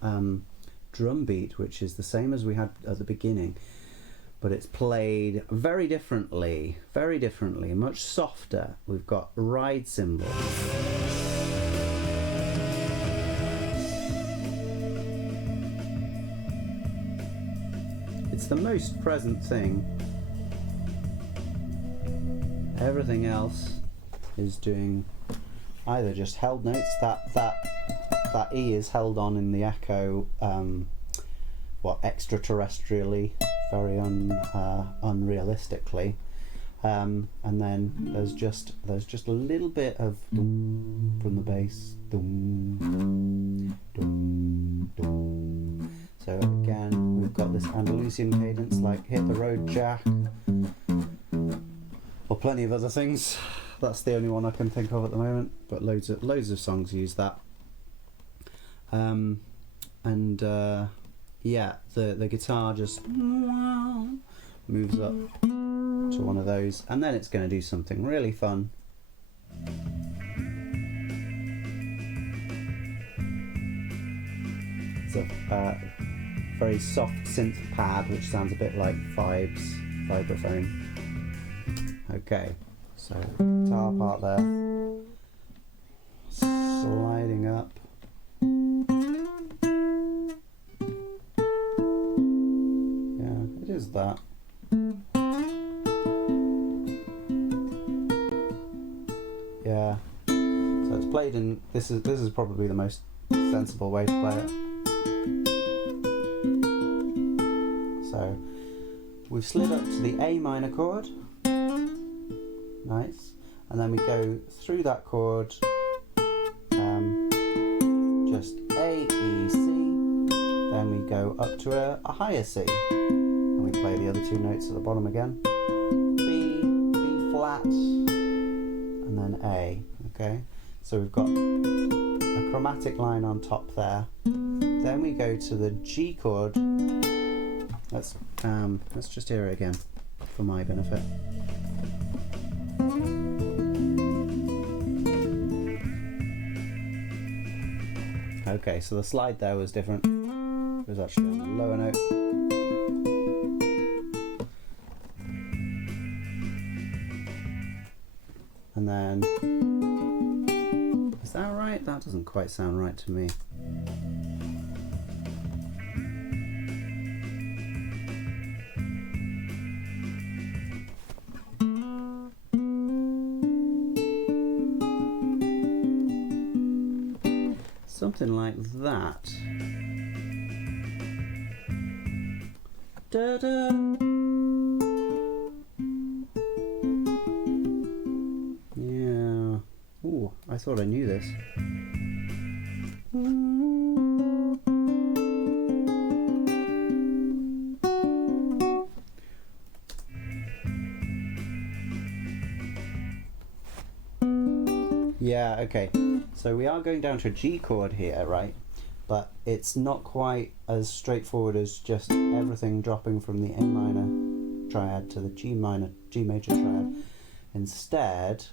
drum beat, which is the same as we had at the beginning, but it's played very differently, much softer. We've got ride cymbals. It's the most present thing. Everything else is doing either just held notes. That E is held on in the echo, extraterrestrially, very unrealistically, and then there's just a little bit of dum from the bass, dum, dum, dum. So again, we've got this Andalusian cadence, like Hit the Road Jack, or plenty of other things. That's the only one I can think of at the moment, but loads of songs use that. The guitar just moves up to one of those, and then it's going to do something really fun. It's a very soft synth pad, which sounds a bit like Vibe's vibraphone. Okay, so guitar part there, sliding up. Yeah, it is that. Yeah, so it's played in, this is probably the most sensible way to play it. So we've slid up to the A minor chord, nice, and then we go through that chord, just A, E, C, then we go up to a higher C, and we play the other two notes at the bottom again, B, B flat, and then A, okay? So we've got a chromatic line on top there, then we go to the G chord. Let's just hear it again for my benefit. Okay, so the slide there was different. It was actually on the lower note. And then, is that right? That doesn't quite sound right to me. Something like that. Da-da. Yeah. Ooh, I thought I knew this. Yeah, okay. So we are going down to a G chord here, right? But it's not quite as straightforward as just everything dropping from the A minor triad to the G major triad. Instead,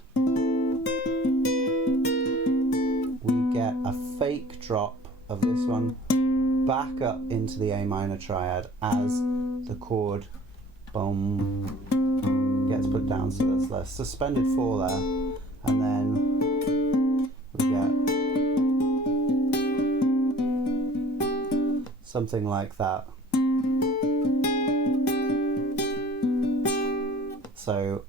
we get a fake drop of this one back up into the A minor triad as the chord, boom, gets put down. So there's a suspended 4 there, and then we get something like that. So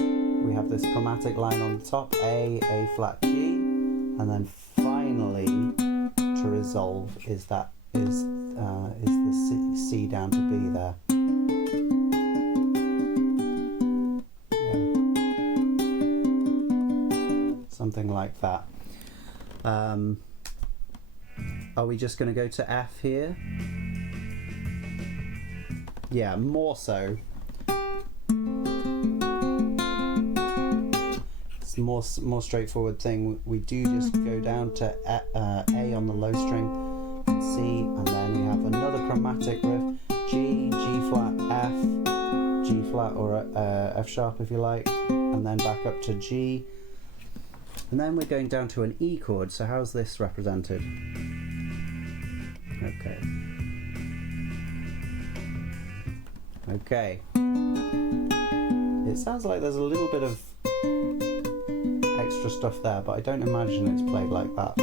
we have this chromatic line on the top, A flat, G, and then finally to resolve is the C down to B there. Yeah. Something like that. Are we just going to go to F here? Yeah, more so. It's more straightforward thing. We do just go down to A on the low string and C, and then we have another chromatic riff, G, G flat, F, G flat, or F sharp if you like, and then back up to G. And then we're going down to an E chord. So how's this represented? Okay. Okay. It sounds like there's a little bit of extra stuff there, but I don't imagine it's played like that.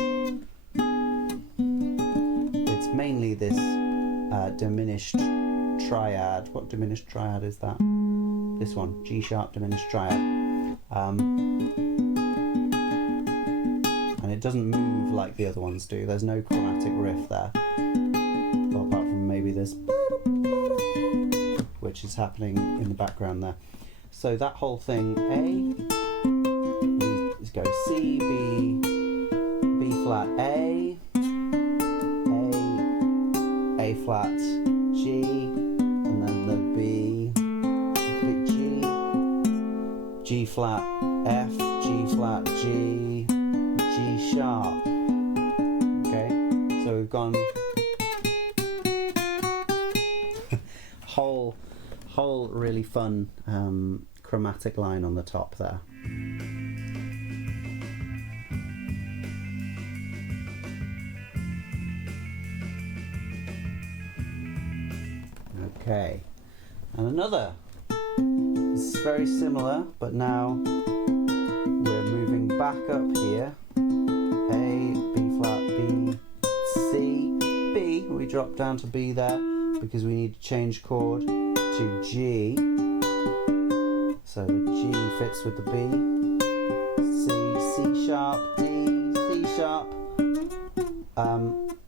It's mainly this diminished triad. What diminished triad is that? This one, G sharp diminished triad. And it doesn't move like the other ones do. There's no chromatic riff there. Well, apart from maybe this, which is happening in the background there. So that whole thing, A, we go C, B, B flat, A flat, G, and then the B, big G, G flat, F, G flat, G, G sharp. Okay, so we've gone whole really fun chromatic line on the top there. Okay, and another It's very similar, but now we're moving back up here. A, B flat, B, C, B. We drop down to B there because we need to change chord to G. So the G fits with the B. C, C sharp, D, C sharp.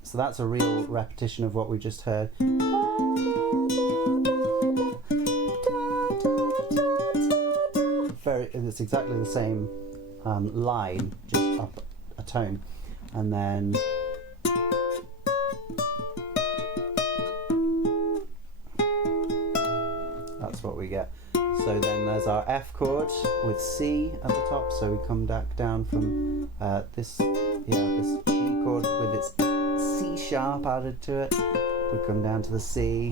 So that's a real repetition of what we just heard. It's exactly the same line, just up a tone, and then that's what we get. So then there's our F chord with C at the top, so we come back down from this G chord with its C sharp added to it. We come down to the C,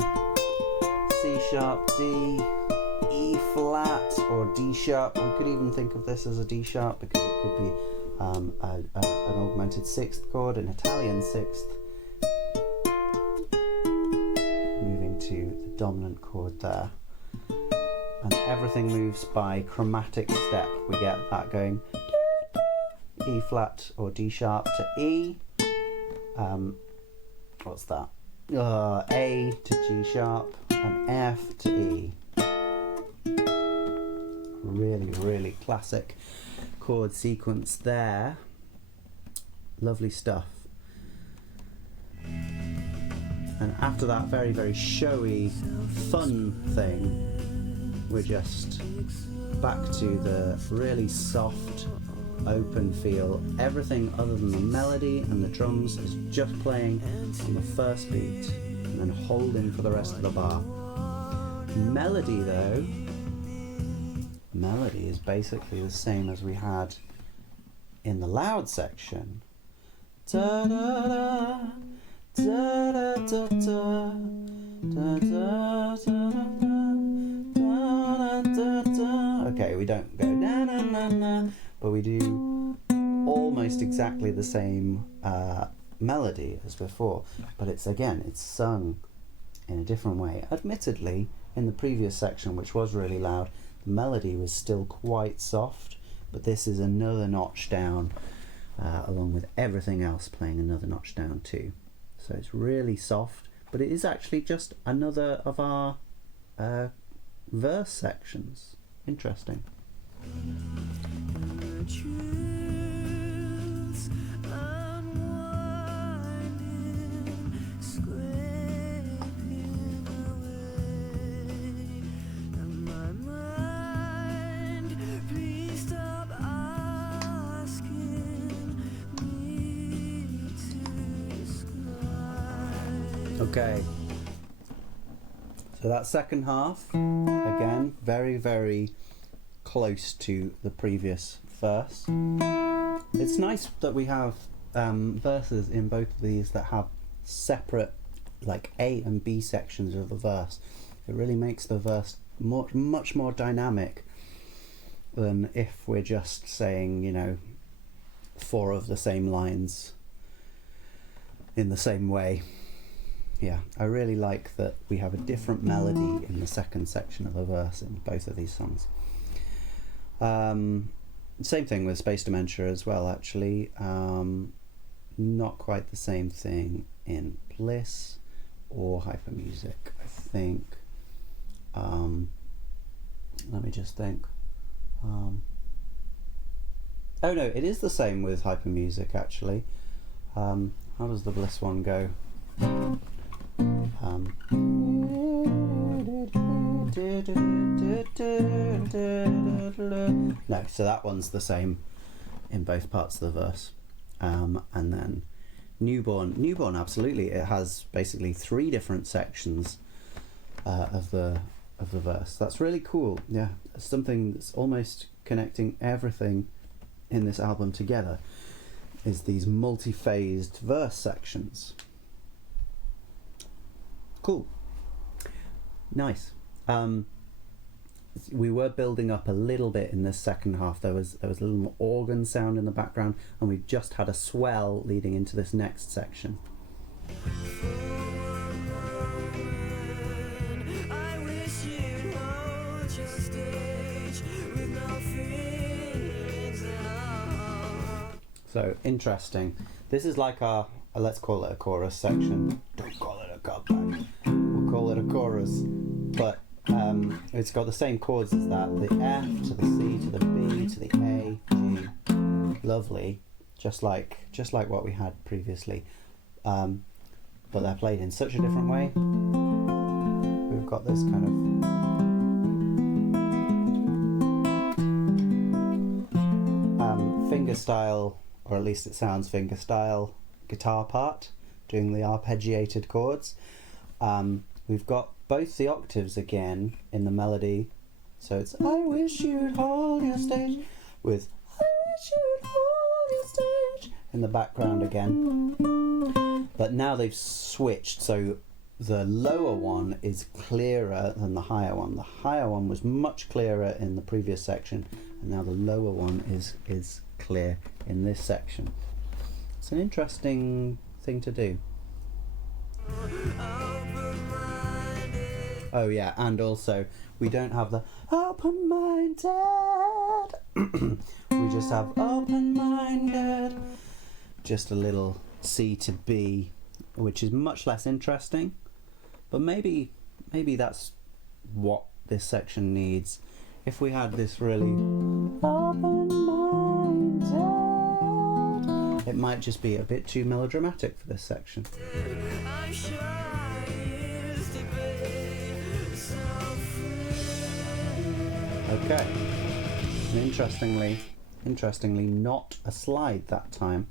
C sharp, D, E flat or D sharp. We could even think of this as a D sharp because it could be an augmented sixth chord, an Italian sixth. Moving to the dominant chord there. And everything moves by chromatic step. We get that going E flat or D sharp to E. What's that? A to G sharp and F to E. Really, really classic chord sequence there. Lovely stuff. And after that very, very showy, fun thing, we're just back to the really soft, open feel. Everything other than the melody and the drums is just playing on the first beat and then holding for the rest of the bar. Melody though, melody is basically the same as we had in the loud section. Da da da da da da da da da da da. Okay, we don't go na na na na, but we do almost exactly the same melody as before, but it's sung in a different way. Admittedly, in the previous section, which was really loud, the melody was still quite soft, but this is another notch down, along with everything else playing another notch down too. So it's really soft, but it is actually just another of our verse sections. Interesting. Okay, so that second half, again, very, very close to the previous verse. It's nice that we have verses in both of these that have separate, like A and B sections of the verse. It really makes the verse much more dynamic than if we're just saying, you know, 4 of the same lines in the same way. Yeah, I really like that we have a different melody in the second section of the verse in both of these songs. Same thing with Space Dementia as well, actually. Not quite the same thing in Bliss or Hyper Music, I think. Let me just think. Oh no, it is the same with Hyper Music, actually. How does the Bliss one go? No, so that one's the same in both parts of the verse. And then Newborn, absolutely, it has basically 3 different sections of the verse. That's really cool. Yeah, something that's almost connecting everything in this album together is these multi-phased verse sections. Cool. Nice. We were building up a little bit in this second half. There was a little more organ sound in the background, and we've just had a swell leading into this next section. So interesting. This is like our, let's call it a chorus section. Don't call it a cutback. We'll call it a chorus. But it's got the same chords as that. The F to the C to the B to the A, G. Lovely. Just like what we had previously. But they're played in such a different way. We've got this kind of finger style, or at least it sounds finger style, guitar part, doing the arpeggiated chords. We've got both the octaves again in the melody, so it's I wish you'd hold your stage, with I wish you'd hold your stage in the background again. But now they've switched, so the lower one is clearer than the higher one. The higher one was much clearer in the previous section, and now the lower one is clear in this section. It's an interesting thing to do. Oh yeah, and also we don't have the open-minded. We just have open-minded. Just a little C to B, which is much less interesting. But maybe that's what this section needs. If we had this really open-minded, it might just be a bit too melodramatic for this section. I'm sure I used to be so free. Okay. And interestingly, not a slide that time.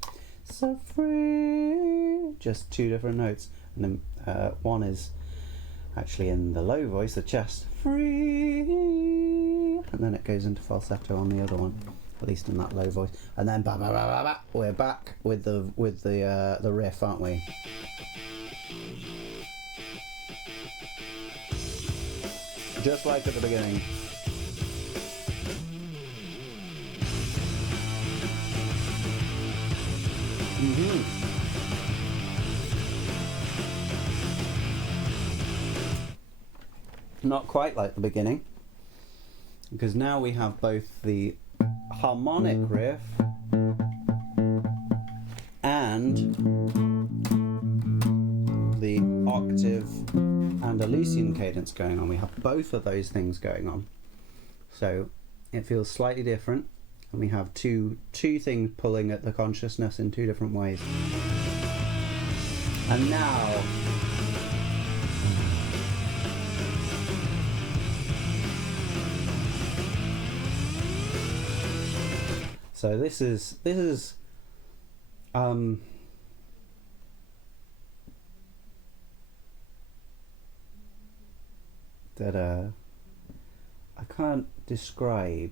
So free. Just two different notes, and then one is actually in the low voice, the chest, free, and then it goes into falsetto on the other one, at least in that low voice, and then ba ba ba ba ba, we're back with the riff, aren't we? Just like at the beginning. Not quite like the beginning, because now we have both the harmonic riff and the octave and a Lucian cadence going on. We have both of those things going on, so it feels slightly different, and we have two things pulling at the consciousness in two different ways. And now so this is that I can't describe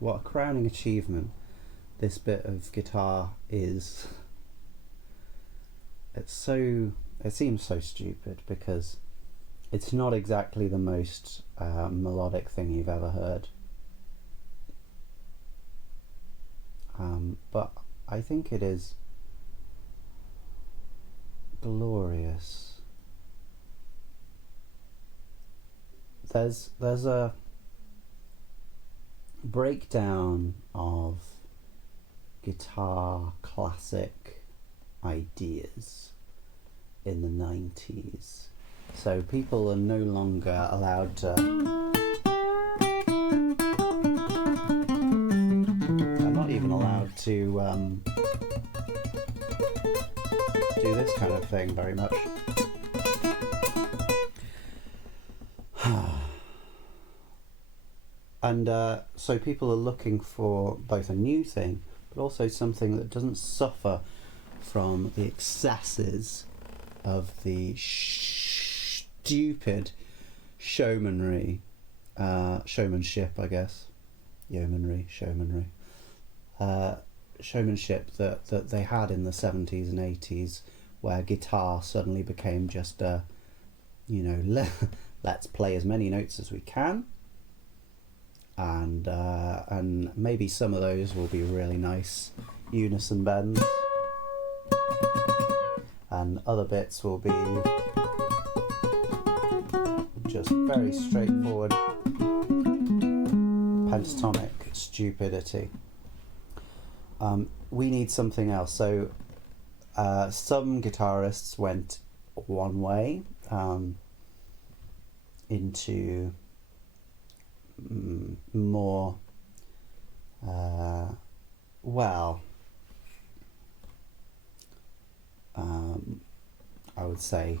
what a crowning achievement this bit of guitar is. It seems so stupid because it's not exactly the most melodic thing you've ever heard, but I think it is glorious. There's a breakdown of guitar classic ideas in the 90s. So people are no longer allowed to they're not even allowed to do this kind of thing very much. And so people are looking for both a new thing, but also something that doesn't suffer from the excesses of the stupid showmanship, I guess. Showmanship that they had in the 70s and 80s, where guitar suddenly became just a, let's play as many notes as we can, and maybe some of those will be really nice unison bends, and other bits will be just very straightforward pentatonic stupidity. We need something else. So some guitarists went one way, into more I would say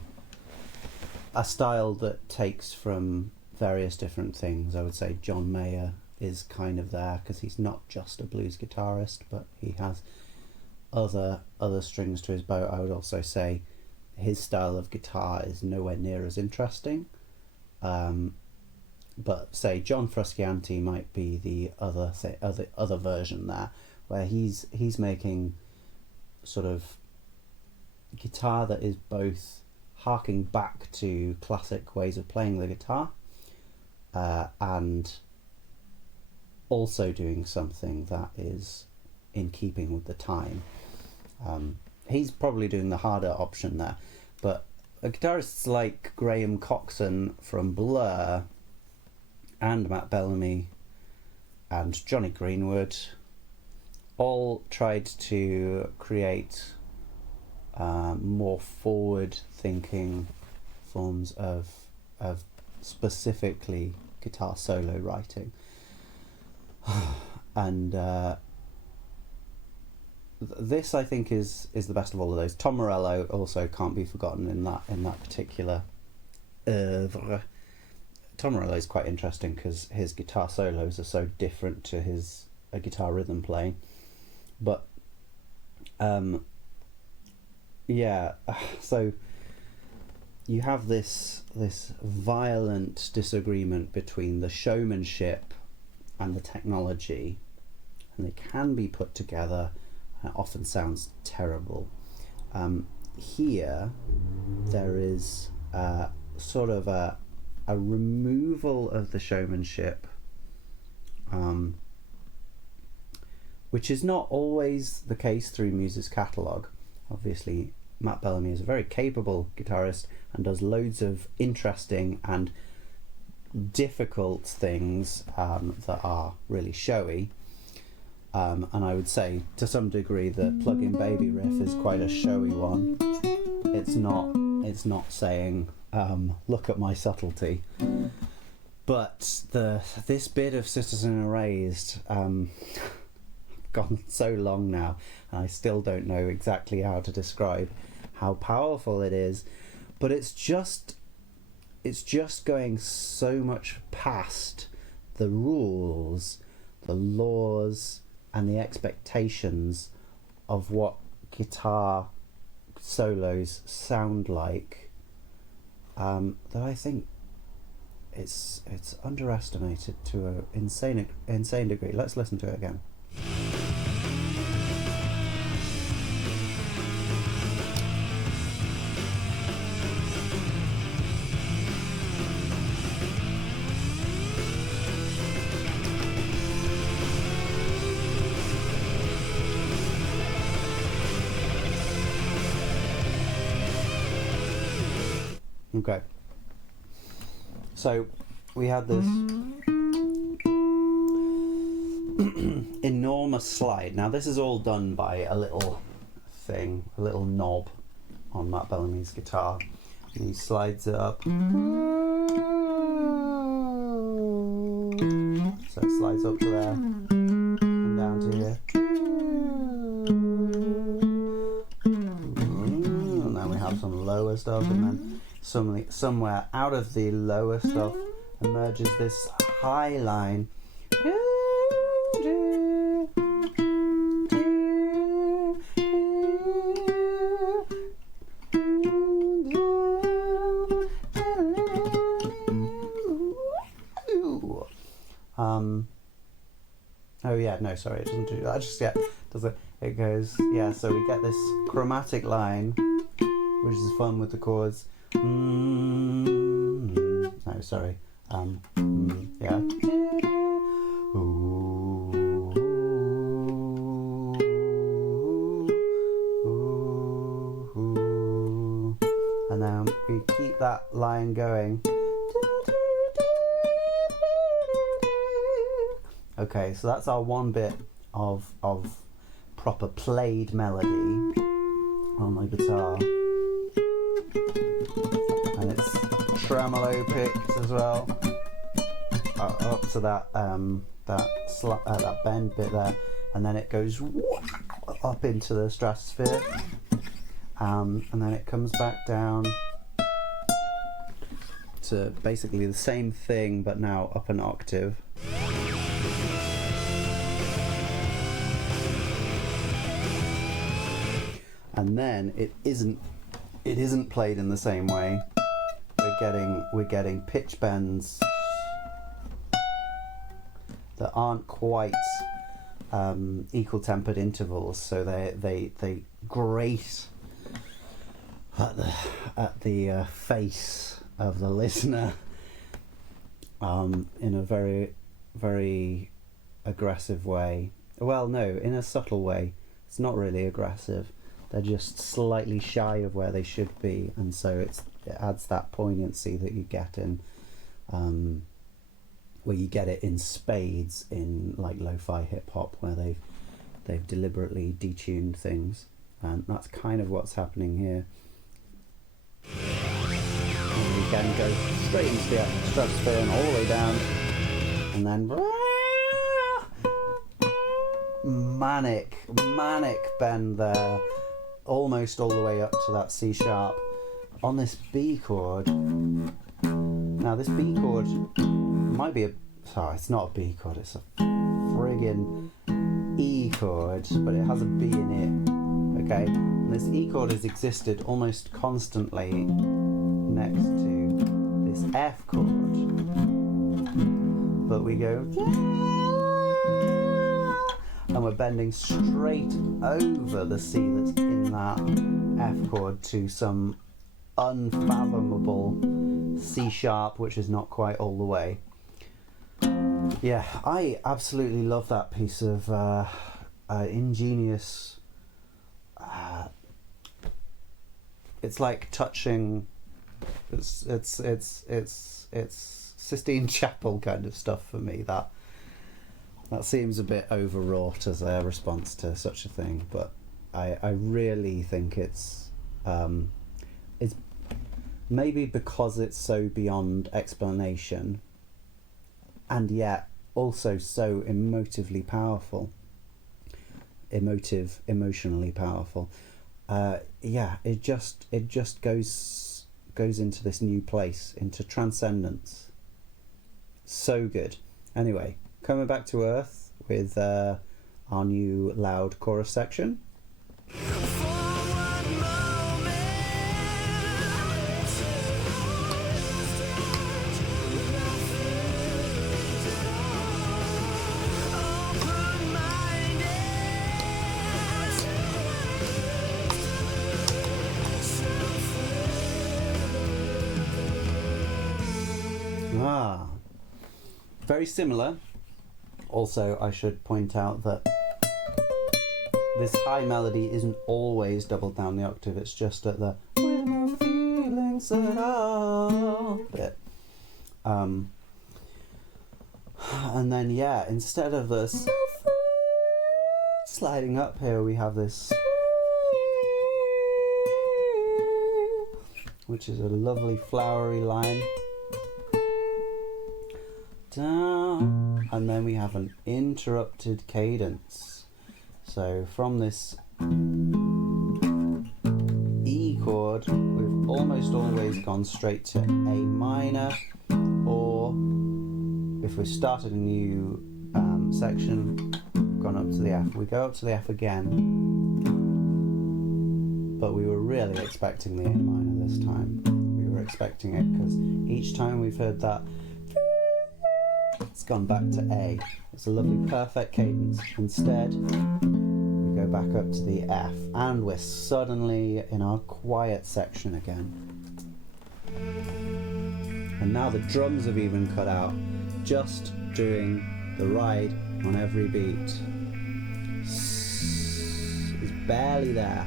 a style that takes from various different things. I would say John Mayer is kind of there because he's not just a blues guitarist, but he has other strings to his bow. I would also say his style of guitar is nowhere near as interesting. But say John Frusciante might be the other version there, where he's making sort of guitar that is both harking back to classic ways of playing the guitar, and also doing something that is in keeping with the time. He's probably doing the harder option there, but guitarists like Graham Coxon from Blur and Matt Bellamy and Johnny Greenwood all tried to create more forward-thinking forms of specifically guitar solo writing, and this I think is the best of all of those. Tom Morello also can't be forgotten in that particular oeuvre. Tom Morello is quite interesting because his guitar solos are so different to his guitar rhythm playing, but so you have this violent disagreement between the showmanship and the technology, and they can be put together, and it often sounds terrible. Here there is sort of a removal of the showmanship, which is not always the case through Muse's catalogue. Obviously, Matt Bellamy is a very capable guitarist and does loads of interesting and difficult things that are really showy. And I would say, to some degree, the Plug-in Baby riff is quite a showy one. It's not saying, look at my subtlety. But this bit of Citizen Erased, gone so long now, and I still don't know exactly how to describe how powerful it is, but it's just going so much past the rules, the laws, and the expectations of what guitar solos sound like, that I think it's underestimated to an insane degree. Let's listen to it again. Okay, so we had this enormous slide. Now this is all done by a little thing, a little knob on Matt Bellamy's guitar, and he slides it up. So it slides up to there and down to here. And then we have some lower stuff, and then somewhere out of the lower stuff emerges this high line. Oh yeah, no, sorry, it doesn't do that. Does it? It goes, yeah. So we get this chromatic line, which is fun with the chords. No, sorry. Yeah. And then we keep that line going. Okay, so that's our one bit of proper played melody on my guitar, and it's tremolo picked as well, up to that that bend bit there, and then it goes up into the stratosphere, and then it comes back down to basically the same thing but now up an octave. And then it isn't played in the same way. We're getting pitch bends that aren't quite equal tempered intervals, so they grate at the face of the listener in a very, very aggressive way. Well, no, in a subtle way. It's not really aggressive. They're just slightly shy of where they should be, and so it adds that poignancy that you get in where you get it in spades in like lo-fi hip hop, where they've deliberately detuned things, and that's kind of what's happening here. And we can go straight into the stratosphere and all the way down, and then manic bend there, almost all the way up to that C sharp on this B chord. Now this B chord might be it's not a B chord, it's a friggin' E chord, but it has a B in it, okay? And this E chord has existed almost constantly next to this F chord, but we go and we're bending straight over the C that's in that F chord to some unfathomable C sharp, which is not quite all the way. Yeah, I absolutely love that piece of ingenious. It's like touching. It's Sistine Chapel kind of stuff for me. That seems a bit overwrought as a response to such a thing, but I really think it's maybe because it's so beyond explanation, and yet also so emotionally powerful. Yeah, it just goes into this new place, into transcendence. So good. Anyway, coming back to earth with our new loud chorus section. Very similar. Also, I should point out that this high melody isn't always doubled down the octave, it's just at the with no feelings at all bit. And then, yeah, instead of the sliding up here, we have this, which is a lovely flowery line. Down, and then we have an interrupted cadence. So from this E chord, we've almost always gone straight to A minor, or if we've started a new section, gone up to the F. We go up to the F again, but we were really expecting the A minor this time. We were expecting it because each time we've heard that, it's gone back to A. It's a lovely perfect cadence. Instead, we go back up to the F, and we're suddenly in our quiet section again. And now the drums have even cut out, just doing the ride on every beat. It's barely there.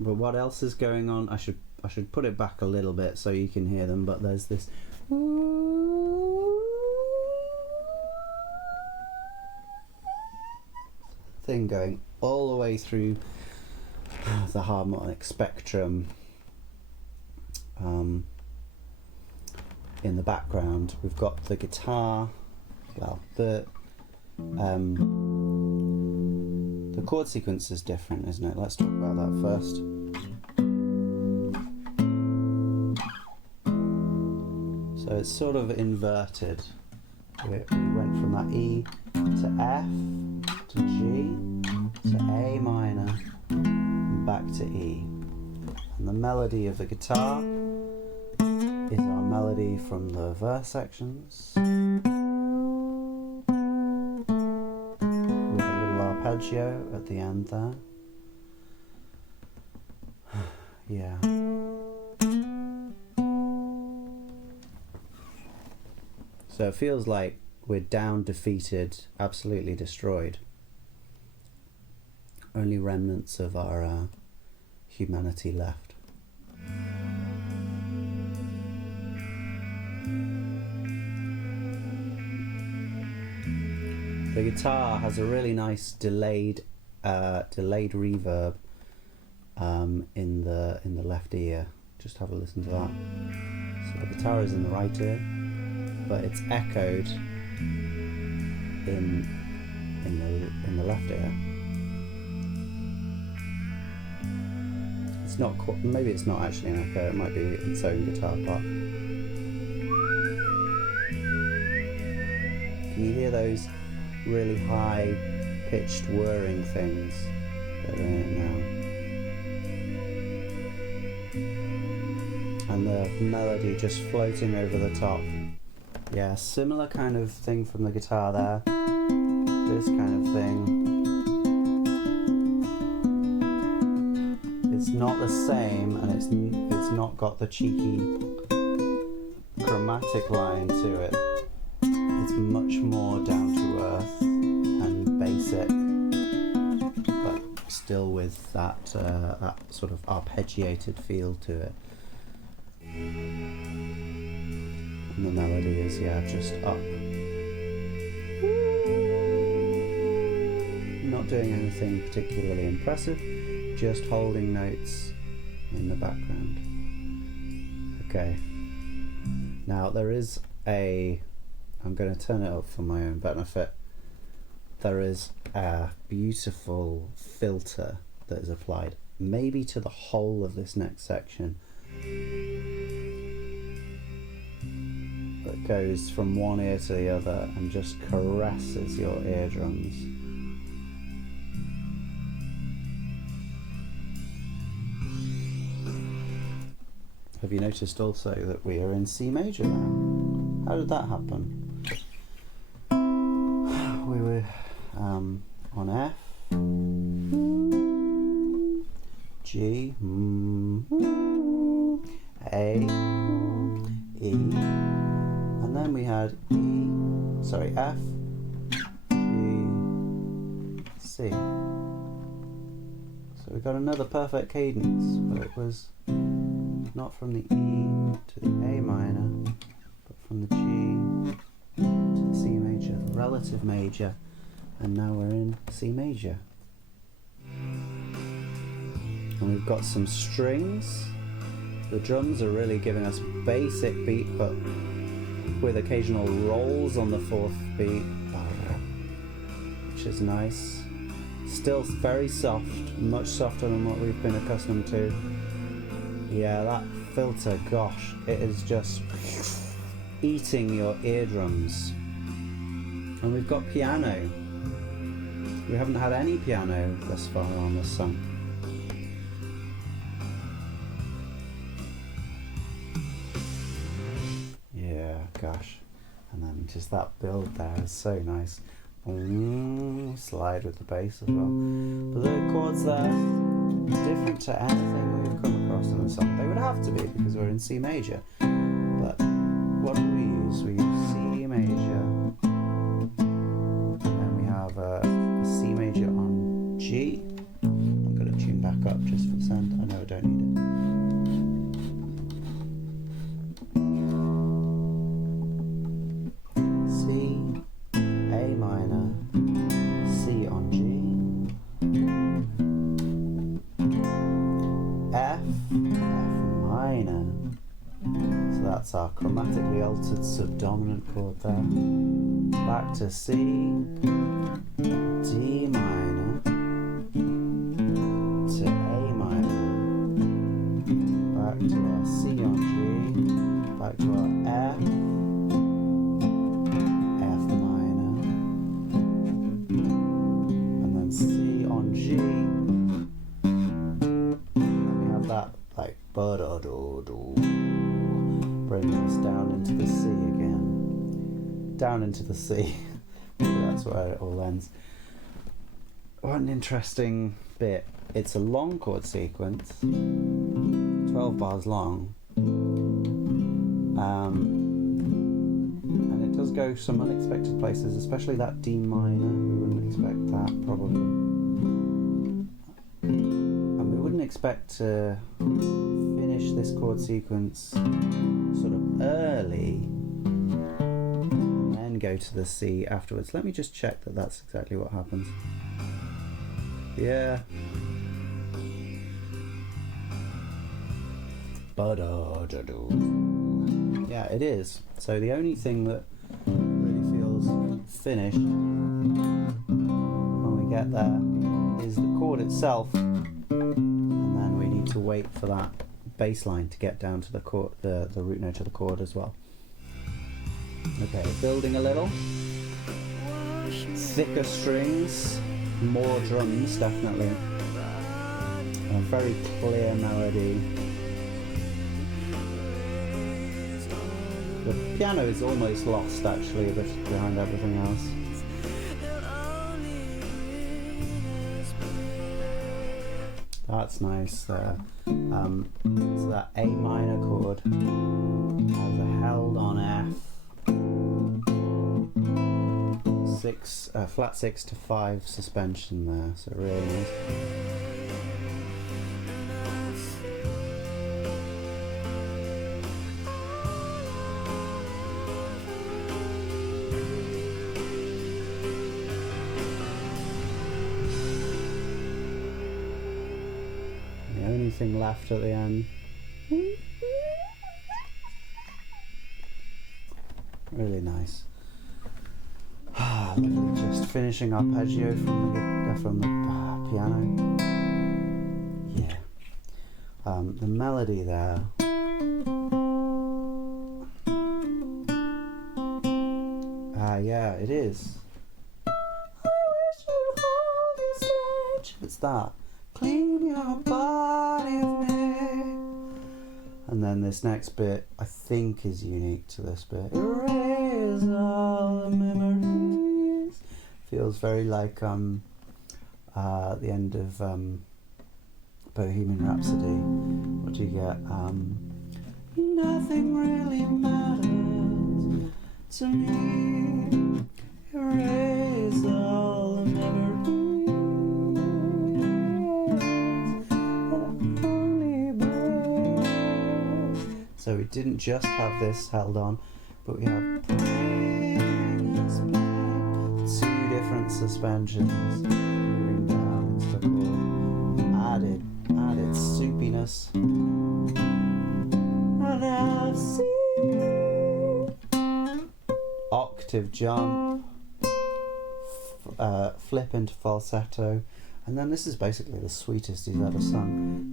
But what else is going on? I should put it back a little bit so you can hear them, but there's this thing going all the way through the harmonic spectrum. In the background we've got the guitar, well, the chord sequence is different, isn't it? Let's talk about that first. So it's sort of inverted. We went from that E to F to G to A minor and back to E. And the melody of the guitar is our melody from the verse sections with a little arpeggio at the end there. Yeah. So it feels like we're down, defeated, absolutely destroyed. Only remnants of our humanity left. The guitar has a really nice delayed reverb in the left ear. Just have a listen to that. So the guitar is in the right ear, but it's echoed in the left ear. It's not maybe it's not actually an echo. It might be its own guitar part. Can you hear those really high pitched whirring things that are in it now? And the melody just floating over the top. Yeah, similar kind of thing from the guitar there. This kind of thing. It's not the same, and it's not got the cheeky chromatic line to it. It's much more down to earth and basic, but still with that sort of arpeggiated feel to it. And the melody is, yeah, just up. Not doing anything particularly impressive, just holding notes in the background. Okay. Now there is I'm going to turn it up for my own benefit. There is a beautiful filter that is applied, maybe to the whole of this next section. That goes from one ear to the other and just caresses your eardrums. Have you noticed also that we are in C major now? How did that happen? We were on F, G, A, E, and then we had F, G, C. So we got another perfect cadence, but it was not from the E to the A minor, but from the G to the C major, the relative major, and now we're in C major. And we've got some strings. The drums are really giving us basic beat, but with occasional rolls on the fourth beat, which is nice. Still very soft, much softer than what we've been accustomed to. Yeah, that filter, gosh, it is just eating your eardrums. And we've got piano. We haven't had any piano thus far on this song. Yeah, gosh. And then just that build there is so nice. Slide with the bass as well. But the chords there, different to anything we've come across in the song. They would have to be because we're in C major. But what do we use? We use C major. And we have a C major on G. I'm going to tune back up just for the sound. I know I don't need it. That's our chromatically altered subdominant chord there. Back to C, D minor, to A minor, back to our C on G, back to our F, F minor, and then C on G. Then we have that like ba-da-do-do, bringing us down into the C again. Down into the C. That's where it all ends. What an interesting bit. It's a long chord sequence, 12 bars long, and it does go some unexpected places, especially that D minor. We wouldn't expect that, probably. And we wouldn't expect to finish this chord sequence sort of early and then go to the C afterwards. Let me just check that that's exactly what happens. Yeah. Yeah, it is. So the only thing that really feels finished when we get there is the chord itself, and then we need to wait for that bass line to get down to the chord, the root note of the chord as well. Okay, building a little. Thicker strings, more drums definitely. A very clear melody. The piano is almost lost actually behind everything else. That's nice there. So that A minor chord has a held on F, flat 6 to 5 suspension there, so really nice. Thing left at the end. Really nice. Lovely. Just finishing arpeggio from the piano. Yeah. The melody there. Yeah, it is. I wish you'd hold your stage. It's that. Clean your body of me. And then this next bit I think is unique to this bit. Erase all the memories. Feels very like the end of Bohemian Rhapsody. What do you get? Nothing really matters to me. Erase all the memories. So we didn't just have this held on, but we have bring us back, 2 different suspensions moving down into the chord. Added soupiness. And I've seen octave jump, flip into falsetto, and then this is basically the sweetest he's ever sung.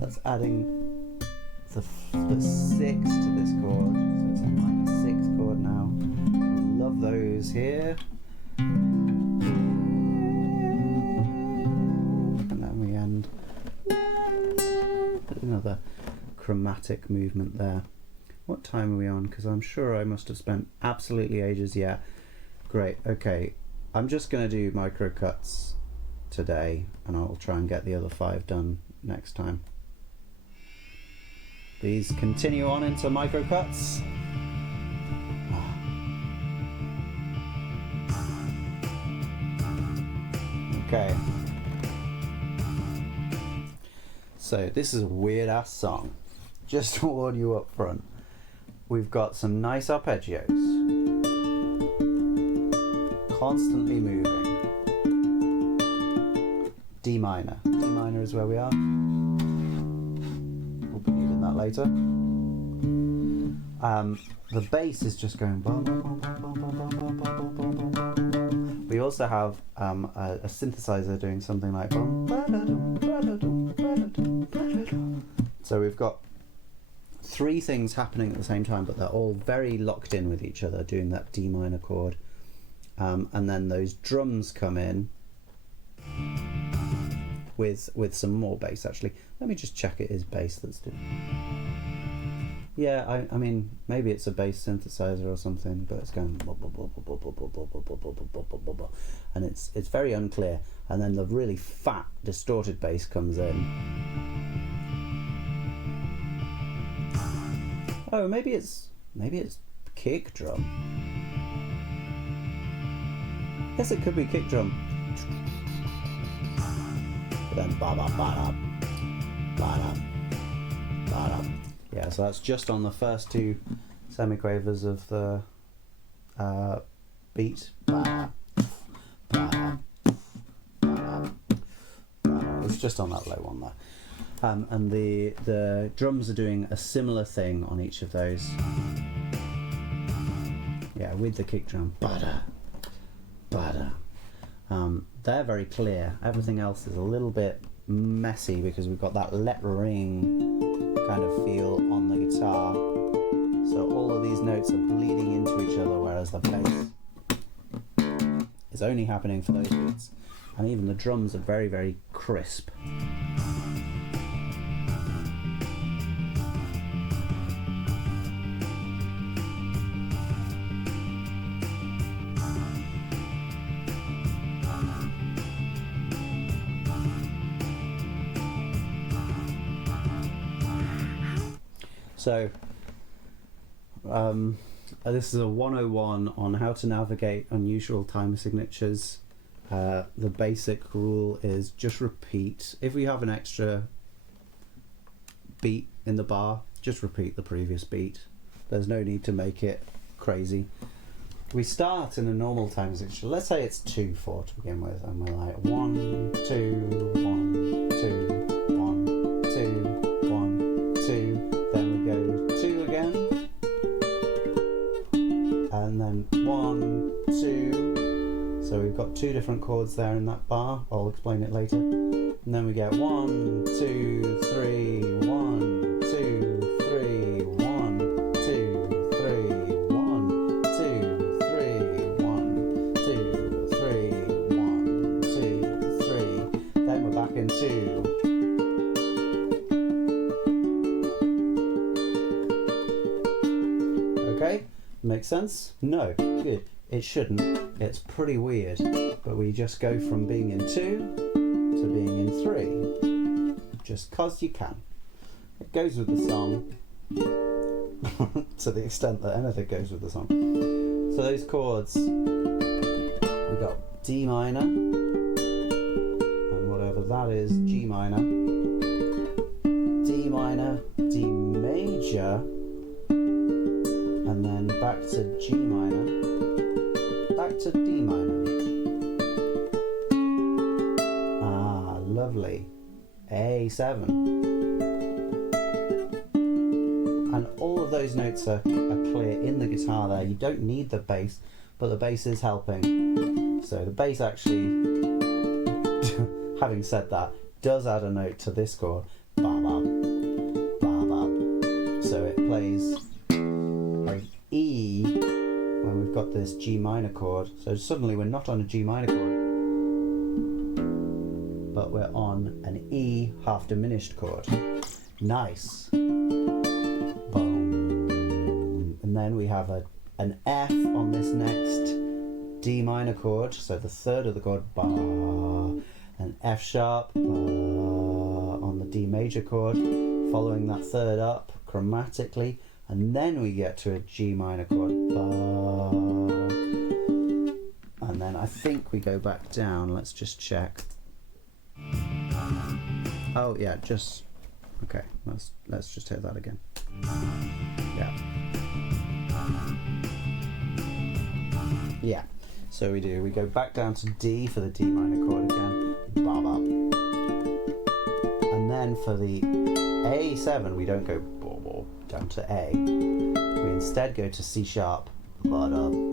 That's adding the 6 to this chord, so it's a minor 6 chord now. Love those here. And then we end with another chromatic movement there. What time are we on? Because I'm sure I must have spent absolutely ages. Yeah, great. Okay, I'm just going to do micro cuts today, and I'll try and get the other 5 done next time. These continue on into micro cuts. Okay. So this is a weird ass song. Just to warn you up front. We've got some nice arpeggios. Constantly moving. D minor. D minor is where we are. We'll be needing that later. The bass is just going. We also have a synthesizer doing something like. So we've got 3 things happening at the same time, but they're all very locked in with each other, doing that D minor chord. And then those drums come in with some more bass. Actually, let me just check it is bass that's doing. Yeah, I mean, maybe it's a bass synthesizer or something, but it's going and it's very unclear. And then the really fat, distorted bass comes in. Oh, maybe it's kick drum. Yes, it could be kick drum. Then yeah, so that's just on the first 2 semiquavers of the beat. It's just on that low one there. And the drums are doing a similar thing on each of those. Yeah, with the kick drum. They're very clear. Everything else is a little bit messy because we've got that lettering kind of feel on the guitar. So all of these notes are bleeding into each other, whereas the bass is only happening for those beats. And even the drums are very, very crisp. So this is a 101 on how to navigate unusual time signatures. The basic rule is just repeat. If we have an extra beat in the bar, just repeat the previous beat. There's no need to make it crazy. We start in a normal time signature. Let's say it's 2/4 to begin with, and we're like 1 2 1 2 1 2 1 2. Then we go 2 again, and then 1 2. So we've got 2 different chords there in that bar. I'll explain it later. And then we get 1 2 3 1 2 3 1 2 3 1 2 3 1 2 3 1 2 3. Then we're back in 2. Okay, makes sense? No, good. It shouldn't. It's pretty weird, but we just go from being in 2 to being in 3, just 'cause you can. It goes with the song to the extent that anything goes with the song. So those chords, we got D minor, and whatever that is, G minor, D minor, D major, and then back to G minor, back to D minor. Ah, lovely. A7. And all of those notes are clear in the guitar there. You don't need the bass, but the bass is helping. So the bass actually, having said that, does add a note to this chord. Ba ba, ba ba. So it plays like E when we've got this G minor chord. So suddenly we're not on a G minor chord, but we're on an E half diminished chord. Nice. Boom. And then we have an F on this next D minor chord, so the third of the chord, ba, an F sharp on the D major chord, following that third up chromatically, and then we get to a G minor chord, ba, and then I think we go back down. Let's just check. Oh yeah, just okay. Let's just hit that again. Yeah. Yeah. So we go back down to D for the D minor chord again. Ba ba. then for the A7, we don't go down to A. We instead go to C sharp, and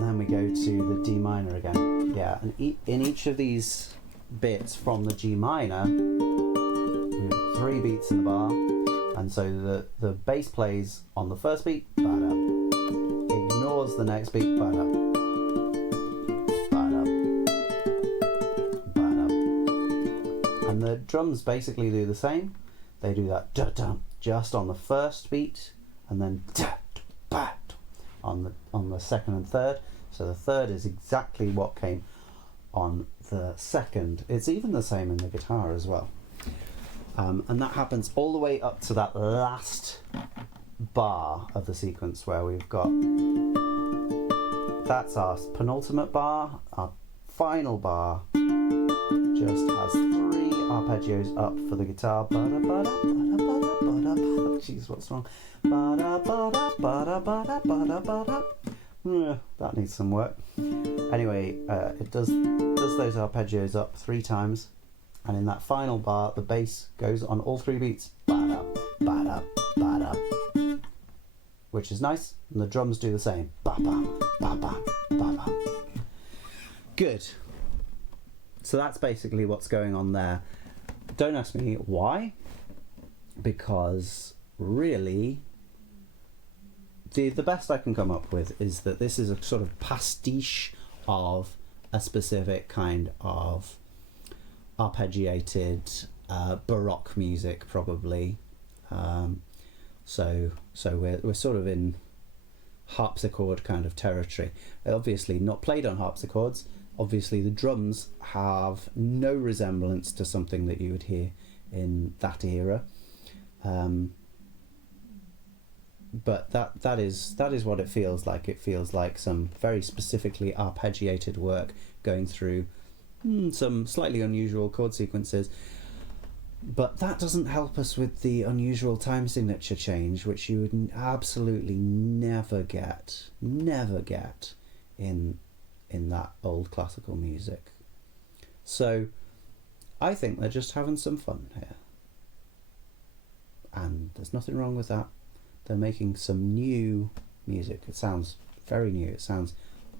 then we go to the D minor again. Yeah, and in each of these bits from the G minor, we have 3 beats in the bar, and so the bass plays on the first beat, ignores the next beat, and the drums basically do the same. They do that just on the first beat, and then on the second and third. So the third is exactly what came on the second. It's even the same in the guitar as well. And that happens all the way up to that last bar of the sequence where we've got, that's our penultimate bar. Our final bar just has 3 arpeggios up for the guitar. Jeez, what's wrong? That needs some work. Anyway, it does those arpeggios up 3 times, and in that final bar, the bass goes on all 3 beats, which is nice, and the drums do the same. Good. So that's basically what's going on there. Don't ask me why, because really the best I can come up with is that this is a sort of pastiche of a specific kind of arpeggiated Baroque music, probably. So we're sort of in harpsichord kind of territory. Obviously not played on harpsichords. Obviously the drums have no resemblance to something that you would hear in that era. But that is what it feels like. It feels like some very specifically arpeggiated work going through some slightly unusual chord sequences. But that doesn't help us with the unusual time signature change, which you would absolutely never get in that old classical music. So I think they're just having some fun here. And there's nothing wrong with that. They're making some new music. It sounds very new. It sounds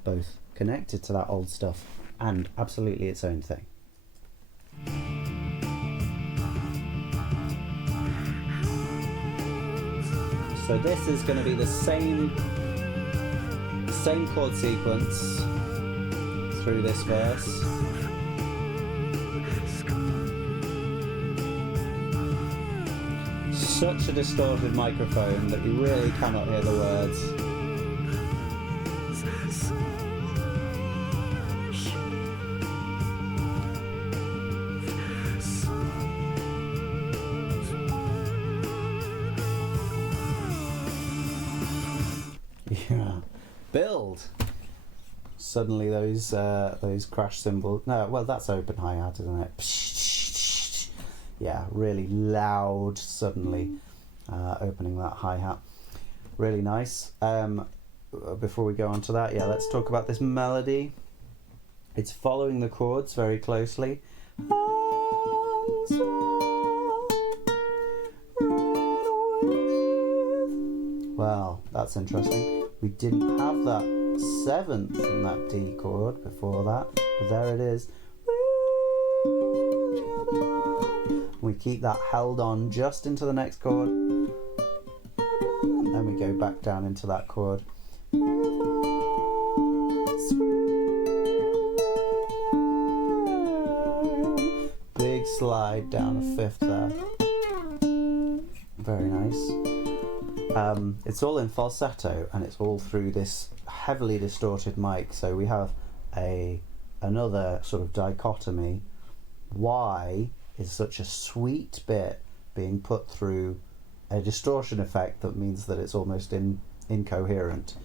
both connected to that old stuff and absolutely its own thing. So this is going to be the same chord sequence through this verse. Such a distorted microphone that you really cannot hear the words. Yeah, build. Suddenly those crash cymbals. No, well that's open hi-hat, isn't it? Yeah, really loud. Suddenly, opening that hi-hat. Really nice. Before we go on to that, yeah, let's talk about this melody. It's following the chords very closely. Well, that's interesting. We didn't have that 7th in that D chord before that, but there it is. We keep that held on just into the next chord, and then we go back down into that chord. Big slide down a 5th there. Very nice. It's all in falsetto, and it's all through this heavily distorted mic, so we have another sort of dichotomy. Why is such a sweet bit being put through a distortion effect that means that it's almost incoherent?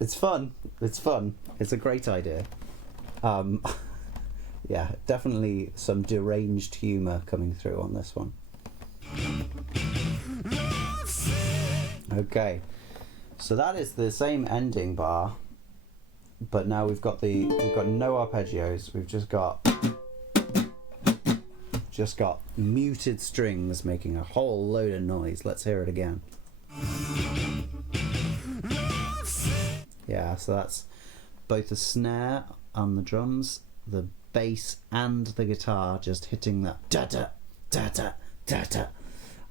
It's fun. It's a great idea. Yeah, definitely some deranged humour coming through on this one. Okay, so that is the same ending bar but now we've got no arpeggios. We've just got muted strings making a whole load of noise. Let's hear it again. Yeah, so that's both the snare on the drums, the bass and the guitar just hitting that da da da da da da,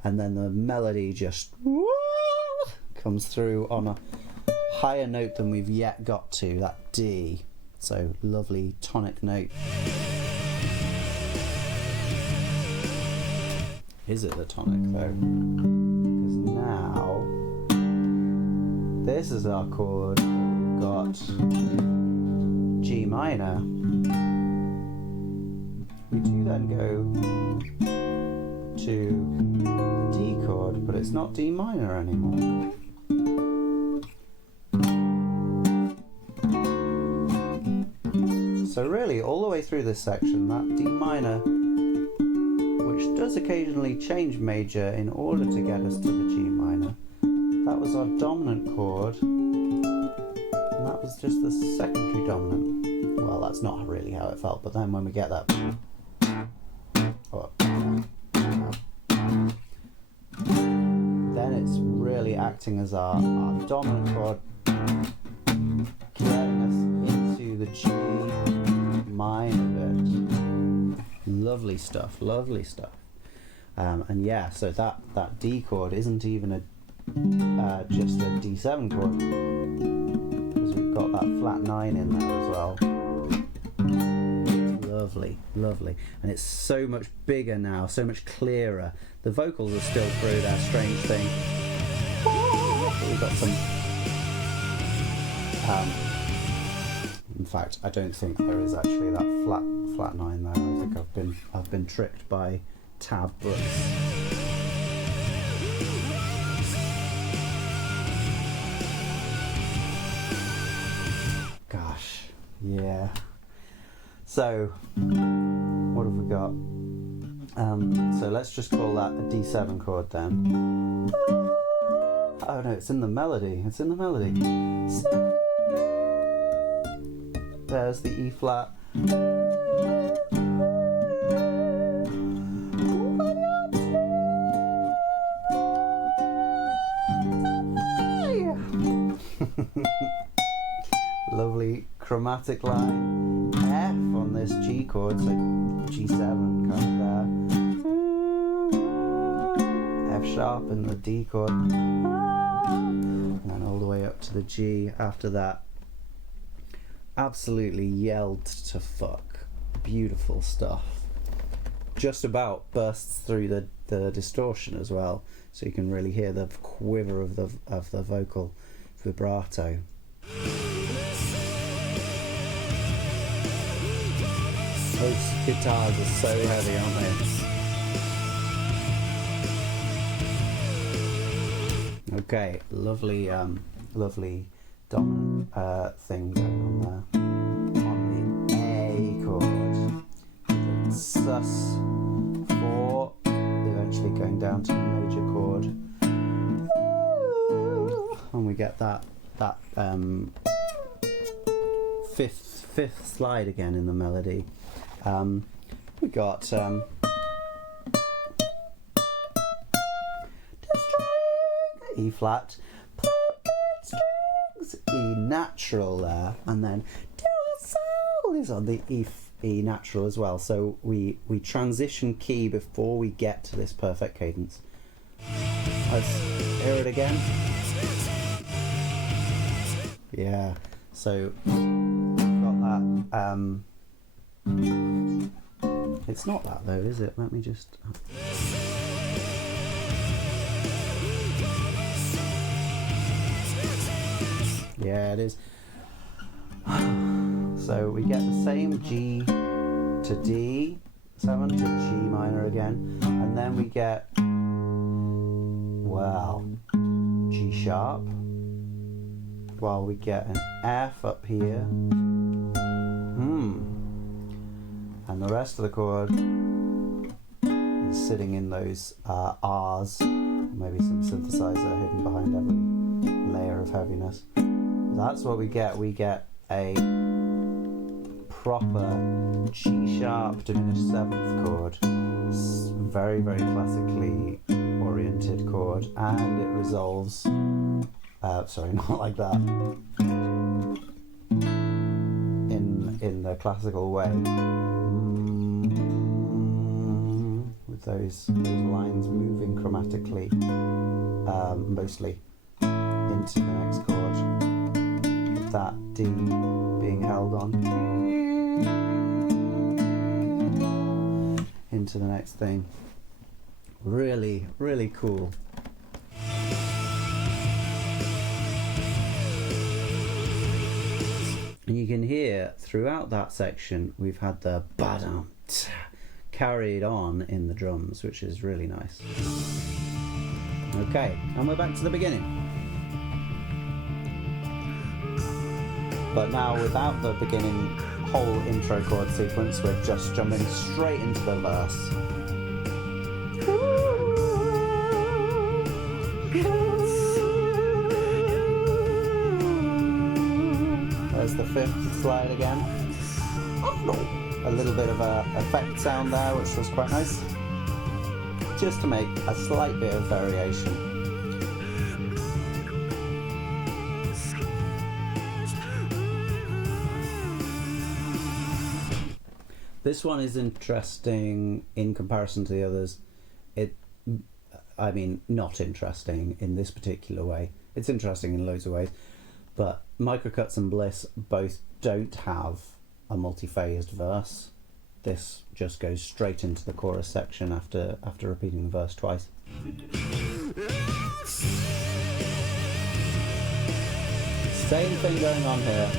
and then the melody just comes through on a higher note than we've yet got to, that D. So lovely tonic note. Is it a tonic though? Because now this is our chord. We've got G minor. We do then go to a D chord, but it's not D minor anymore. So really, all the way through this section, that D minor, which does occasionally change major in order to get us to the G minor, that was our dominant chord, and that was just the secondary dominant. Well, that's not really how it felt, but then when we get that, then it's really acting as our dominant chord, getting us into the G minor bit. Lovely stuff, lovely stuff. And yeah, so that D chord isn't even just a D7 chord, because we've got that flat 9 in there as well. Lovely, lovely. And it's so much bigger now, so much clearer. The vocals are still through their strange thing. But we've got some... in fact, I don't think there is actually that flat 9 there. I think I've been tricked by tab books. Gosh, yeah. So, what have we got? So let's just call that a D7 chord then. Oh no, it's in the melody. It's in the melody. There's the E flat. Lovely chromatic line. F on this G chord, so G7 kind of there. F sharp in the D chord. And then all the way up to the G after that. Absolutely yelled to fuck. Beautiful stuff. Just about bursts through the distortion as well, so you can really hear the quiver of the vocal vibrato. Those guitars are so heavy, aren't they? Okay, lovely dominant thing going on there. On the A chord, the sus4, eventually going down to the major chord, and we get that fifth slide again in the melody. We got E flat, strings, E natural there, and then do soul is on the E natural as well. So we transition key before we get to this perfect cadence. Let's hear it again. Yeah. So we've got that. It's not that though, is it? Let me just... Yeah, it is. So we get the same G to D7 to G minor again, and then we get, well, G sharp, while we get an F up here. And the rest of the chord is sitting in those R's, maybe some synthesizer hidden behind every layer of heaviness. That's what we get. We get a proper G sharp diminished seventh chord, very, very classically oriented chord, and it resolves, sorry, not like that, in the classical way, with those lines moving chromatically, mostly into the next chord, with that D being held on into the next thing. Really, really cool. And you can hear throughout that section we've had the ba-dum carried on in the drums, which is really nice. Okay, and we're back to the beginning. But now without the beginning whole intro chord sequence, we're just jumping straight into the verse. There's the fifth slide again. A little bit of a effect sound there, which was quite nice, just to make a slight bit of variation. This one is interesting in comparison to the others. I mean, not interesting in this particular way. It's interesting in loads of ways, but Microcuts and Bliss both don't have a multi-phased verse. This just goes straight into the chorus section after repeating the verse twice. Same thing going on here.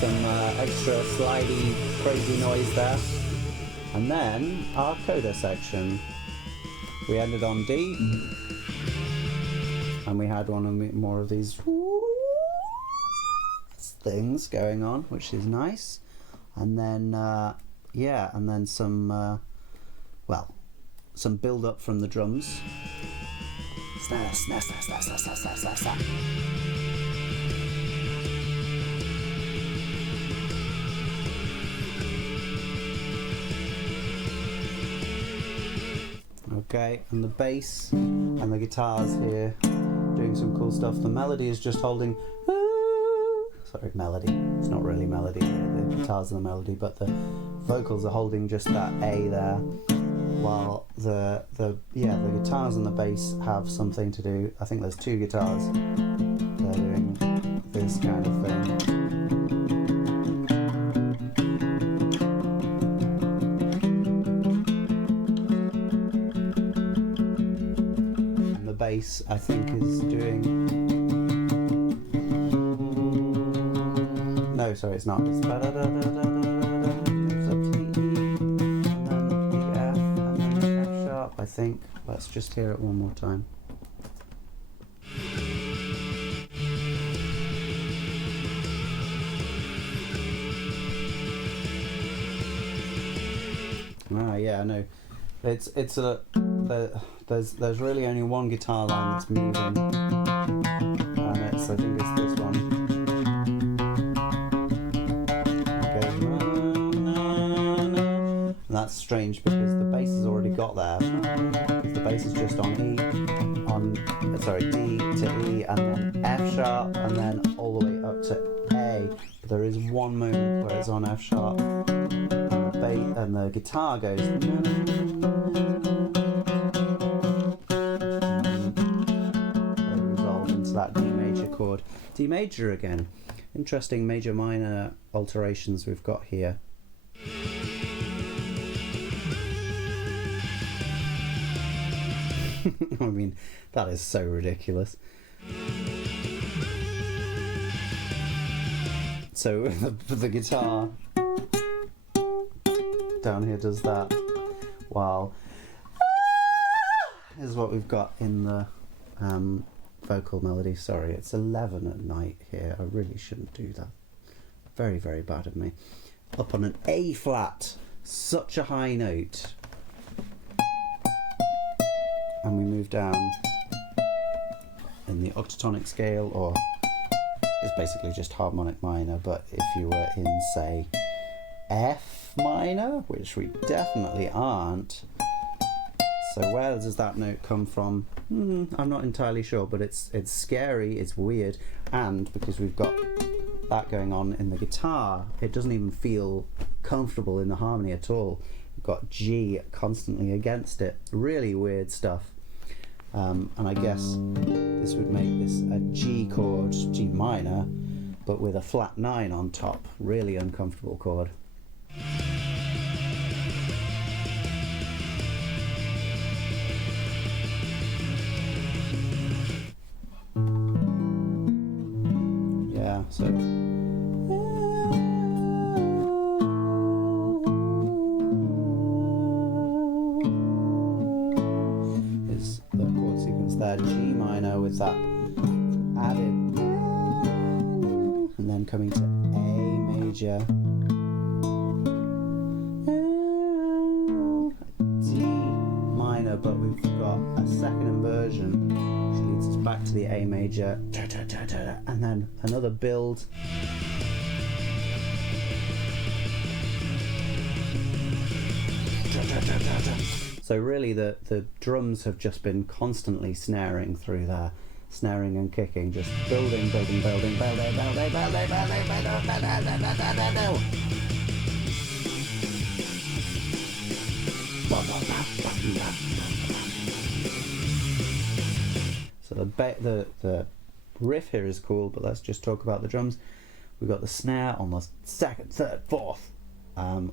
Some extra slidey, crazy noise there. And then our coda section. We ended on D, and we had one more of these things going on, which is nice. And then, yeah, and then some, some build up from the drums. Snap, snap, snap, snap, snap, snap, snap, snap, snap. Okay, and the bass and the guitars here doing some cool stuff. The melody is just holding, sorry, melody, it's not really melody, the guitars are the melody, but the vocals are holding just that A there, while the guitars and the bass have something to do. I think there's two guitars, they're doing this kind of thing. Bass, I think, is doing, no, sorry, it's not, it's up to the E, and then the F, and then the F sharp, I think. Let's just hear it one more time. Yeah, I know. It's a there's really only one guitar line that's moving, and I think it's this one. It goes and that's strange because the bass has already got there. Because the bass is just on D to E, and then F sharp, and then all the way up to A. But there is one moment where it's on F sharp, and the guitar goes. That D major chord. D major again. Interesting major minor alterations we've got here. I mean, that is so ridiculous. So the guitar down here does that, while is what we've got in the vocal melody. Sorry, it's 11 at night here. I really shouldn't do that. Very, very bad of me. Up on an A flat, such a high note. And we move down in the octatonic scale, or it's basically just harmonic minor, but if you were in, say, F minor, which we definitely aren't. So where does that note come from? I'm not entirely sure, but it's scary, it's weird, and because we've got that going on in the guitar, it doesn't even feel comfortable in the harmony at all. We've got G constantly against it. Really weird stuff. And I guess this would make this a G chord, G minor, but with a flat 9 on top. Really uncomfortable chord. Yeah, so is the chord sequence there, G minor with that added, and then coming to A major, D minor, but we've got a second inversion which leads us back to the A major, and then another build. So really the drums have just been constantly snaring through there, snaring and kicking, just building. So the riff here is cool, but let's just talk about the drums. We've got the snare on the second, third, fourth.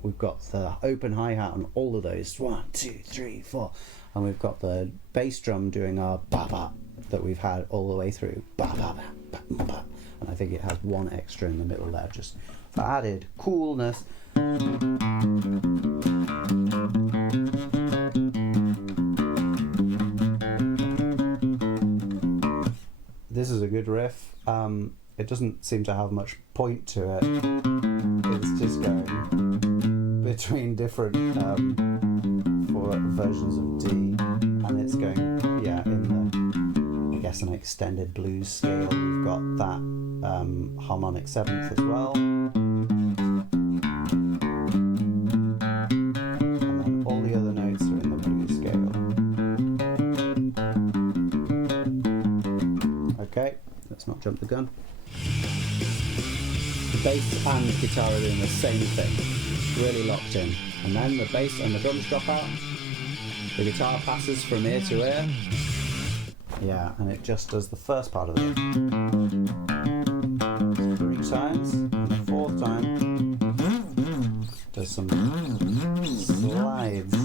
We've got the open hi-hat on all of those, 1, 2, 3, 4, and we've got the bass drum doing our ba-ba that we've had all the way through, ba-ba-ba-ba-ba, and I think it has one extra in the middle there just for added coolness. This is a good riff. It doesn't seem to have much point to it. It's just going between different four versions of D, and it's going, yeah, in the, I guess, an extended blues scale. We've got that harmonic seventh as well, and then all the other notes are in the blues scale. Okay, let's not jump the gun. Bass and guitar are doing the same thing, really locked in, and then the bass and the drums drop out, the guitar passes from ear to ear, yeah, and it just does the first part of it 3 times, and the 4th time does some slides,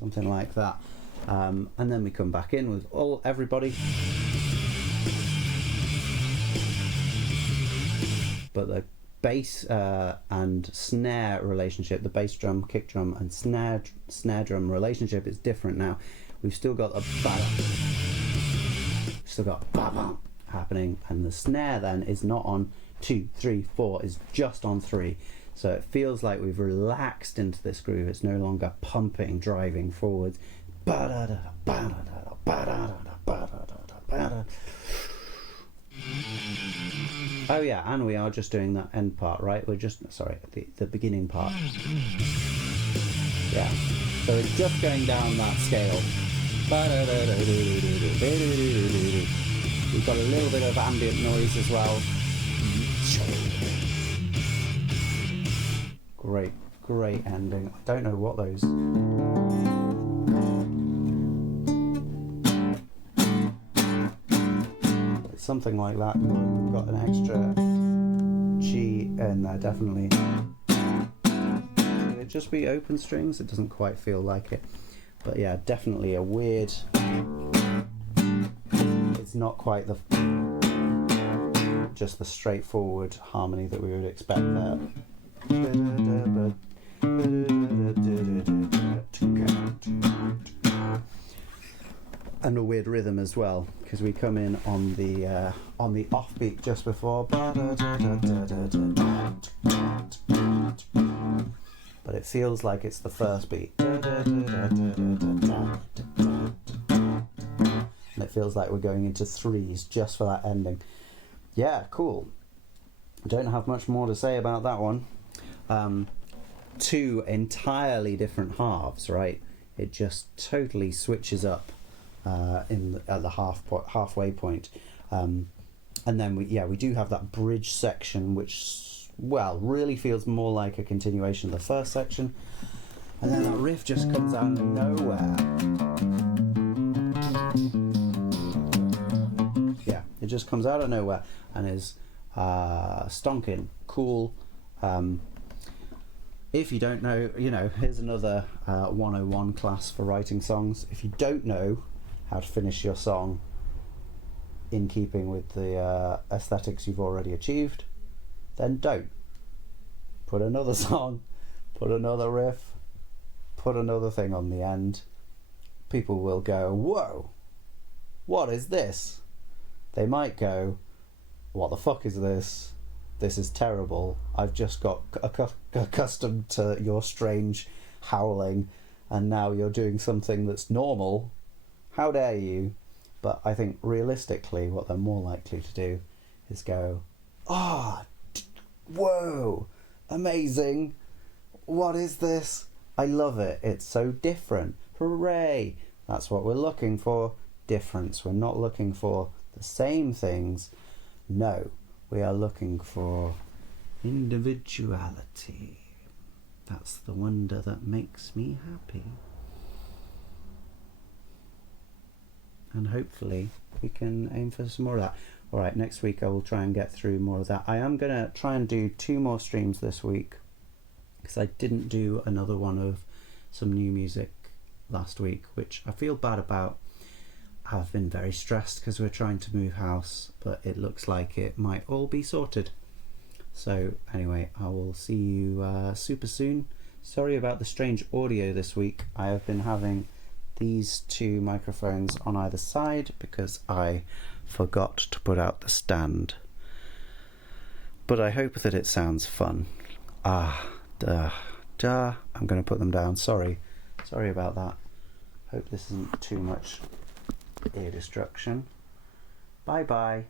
something like that, and then we come back in with everybody. But the bass and snare relationship, the bass drum, kick drum, and snare drum relationship is different now. We've still got a ba-bum happening, and the snare then is not on 2, 3, 4, is just on 3. So it feels like we've relaxed into this groove. It's no longer pumping, driving forwards. Oh yeah, and we are just doing that end part, right? We're just, sorry, the beginning part. Yeah, so it's just going down that scale. We've got a little bit of ambient noise as well. Great ending. I don't know what those... something like that. We've got an extra G in there, definitely. Could it just be open strings? It doesn't quite feel like it. But yeah, definitely a weird... It's not quite the... just the straightforward harmony that we would expect there. and a weird rhythm as well, because we come in on the offbeat just before, but it feels like it's the first beat, and it feels like we're going into threes just for that ending. Yeah, cool. Don't have much more to say about that one. Two entirely different halves, right? It just totally switches up at the halfway point, and then we do have that bridge section, which really feels more like a continuation of the first section, and then that riff just comes out of nowhere. Yeah, it just comes out of nowhere and is stonking cool. If you don't know, here's another 101 class for writing songs. If you don't know how to finish your song in keeping with the aesthetics you've already achieved, then don't. Put another song, put another riff, put another thing on the end. People will go, whoa, what is this? They might go, what the fuck is this? This is terrible. I've just got accustomed to your strange howling, and now you're doing something that's normal. How dare you? But I think realistically what they're more likely to do is go, whoa, amazing. What is this? I love it. It's so different. Hooray. That's what we're looking for. Difference. We're not looking for the same things. No. We are looking for individuality. That's the wonder that makes me happy. And hopefully we can aim for some more of that. Alright, next week I will try and get through more of that. I am going to try and do 2 more streams this week, because I didn't do another one of some new music last week, which I feel bad about. I've been very stressed because we're trying to move house, but it looks like it might all be sorted. So anyway, I will see you super soon. Sorry about the strange audio this week. I have been having these 2 microphones on either side because I forgot to put out the stand. But I hope that it sounds fun. I'm going to put them down. Sorry about that. Hope this isn't too much ear destruction. Bye bye.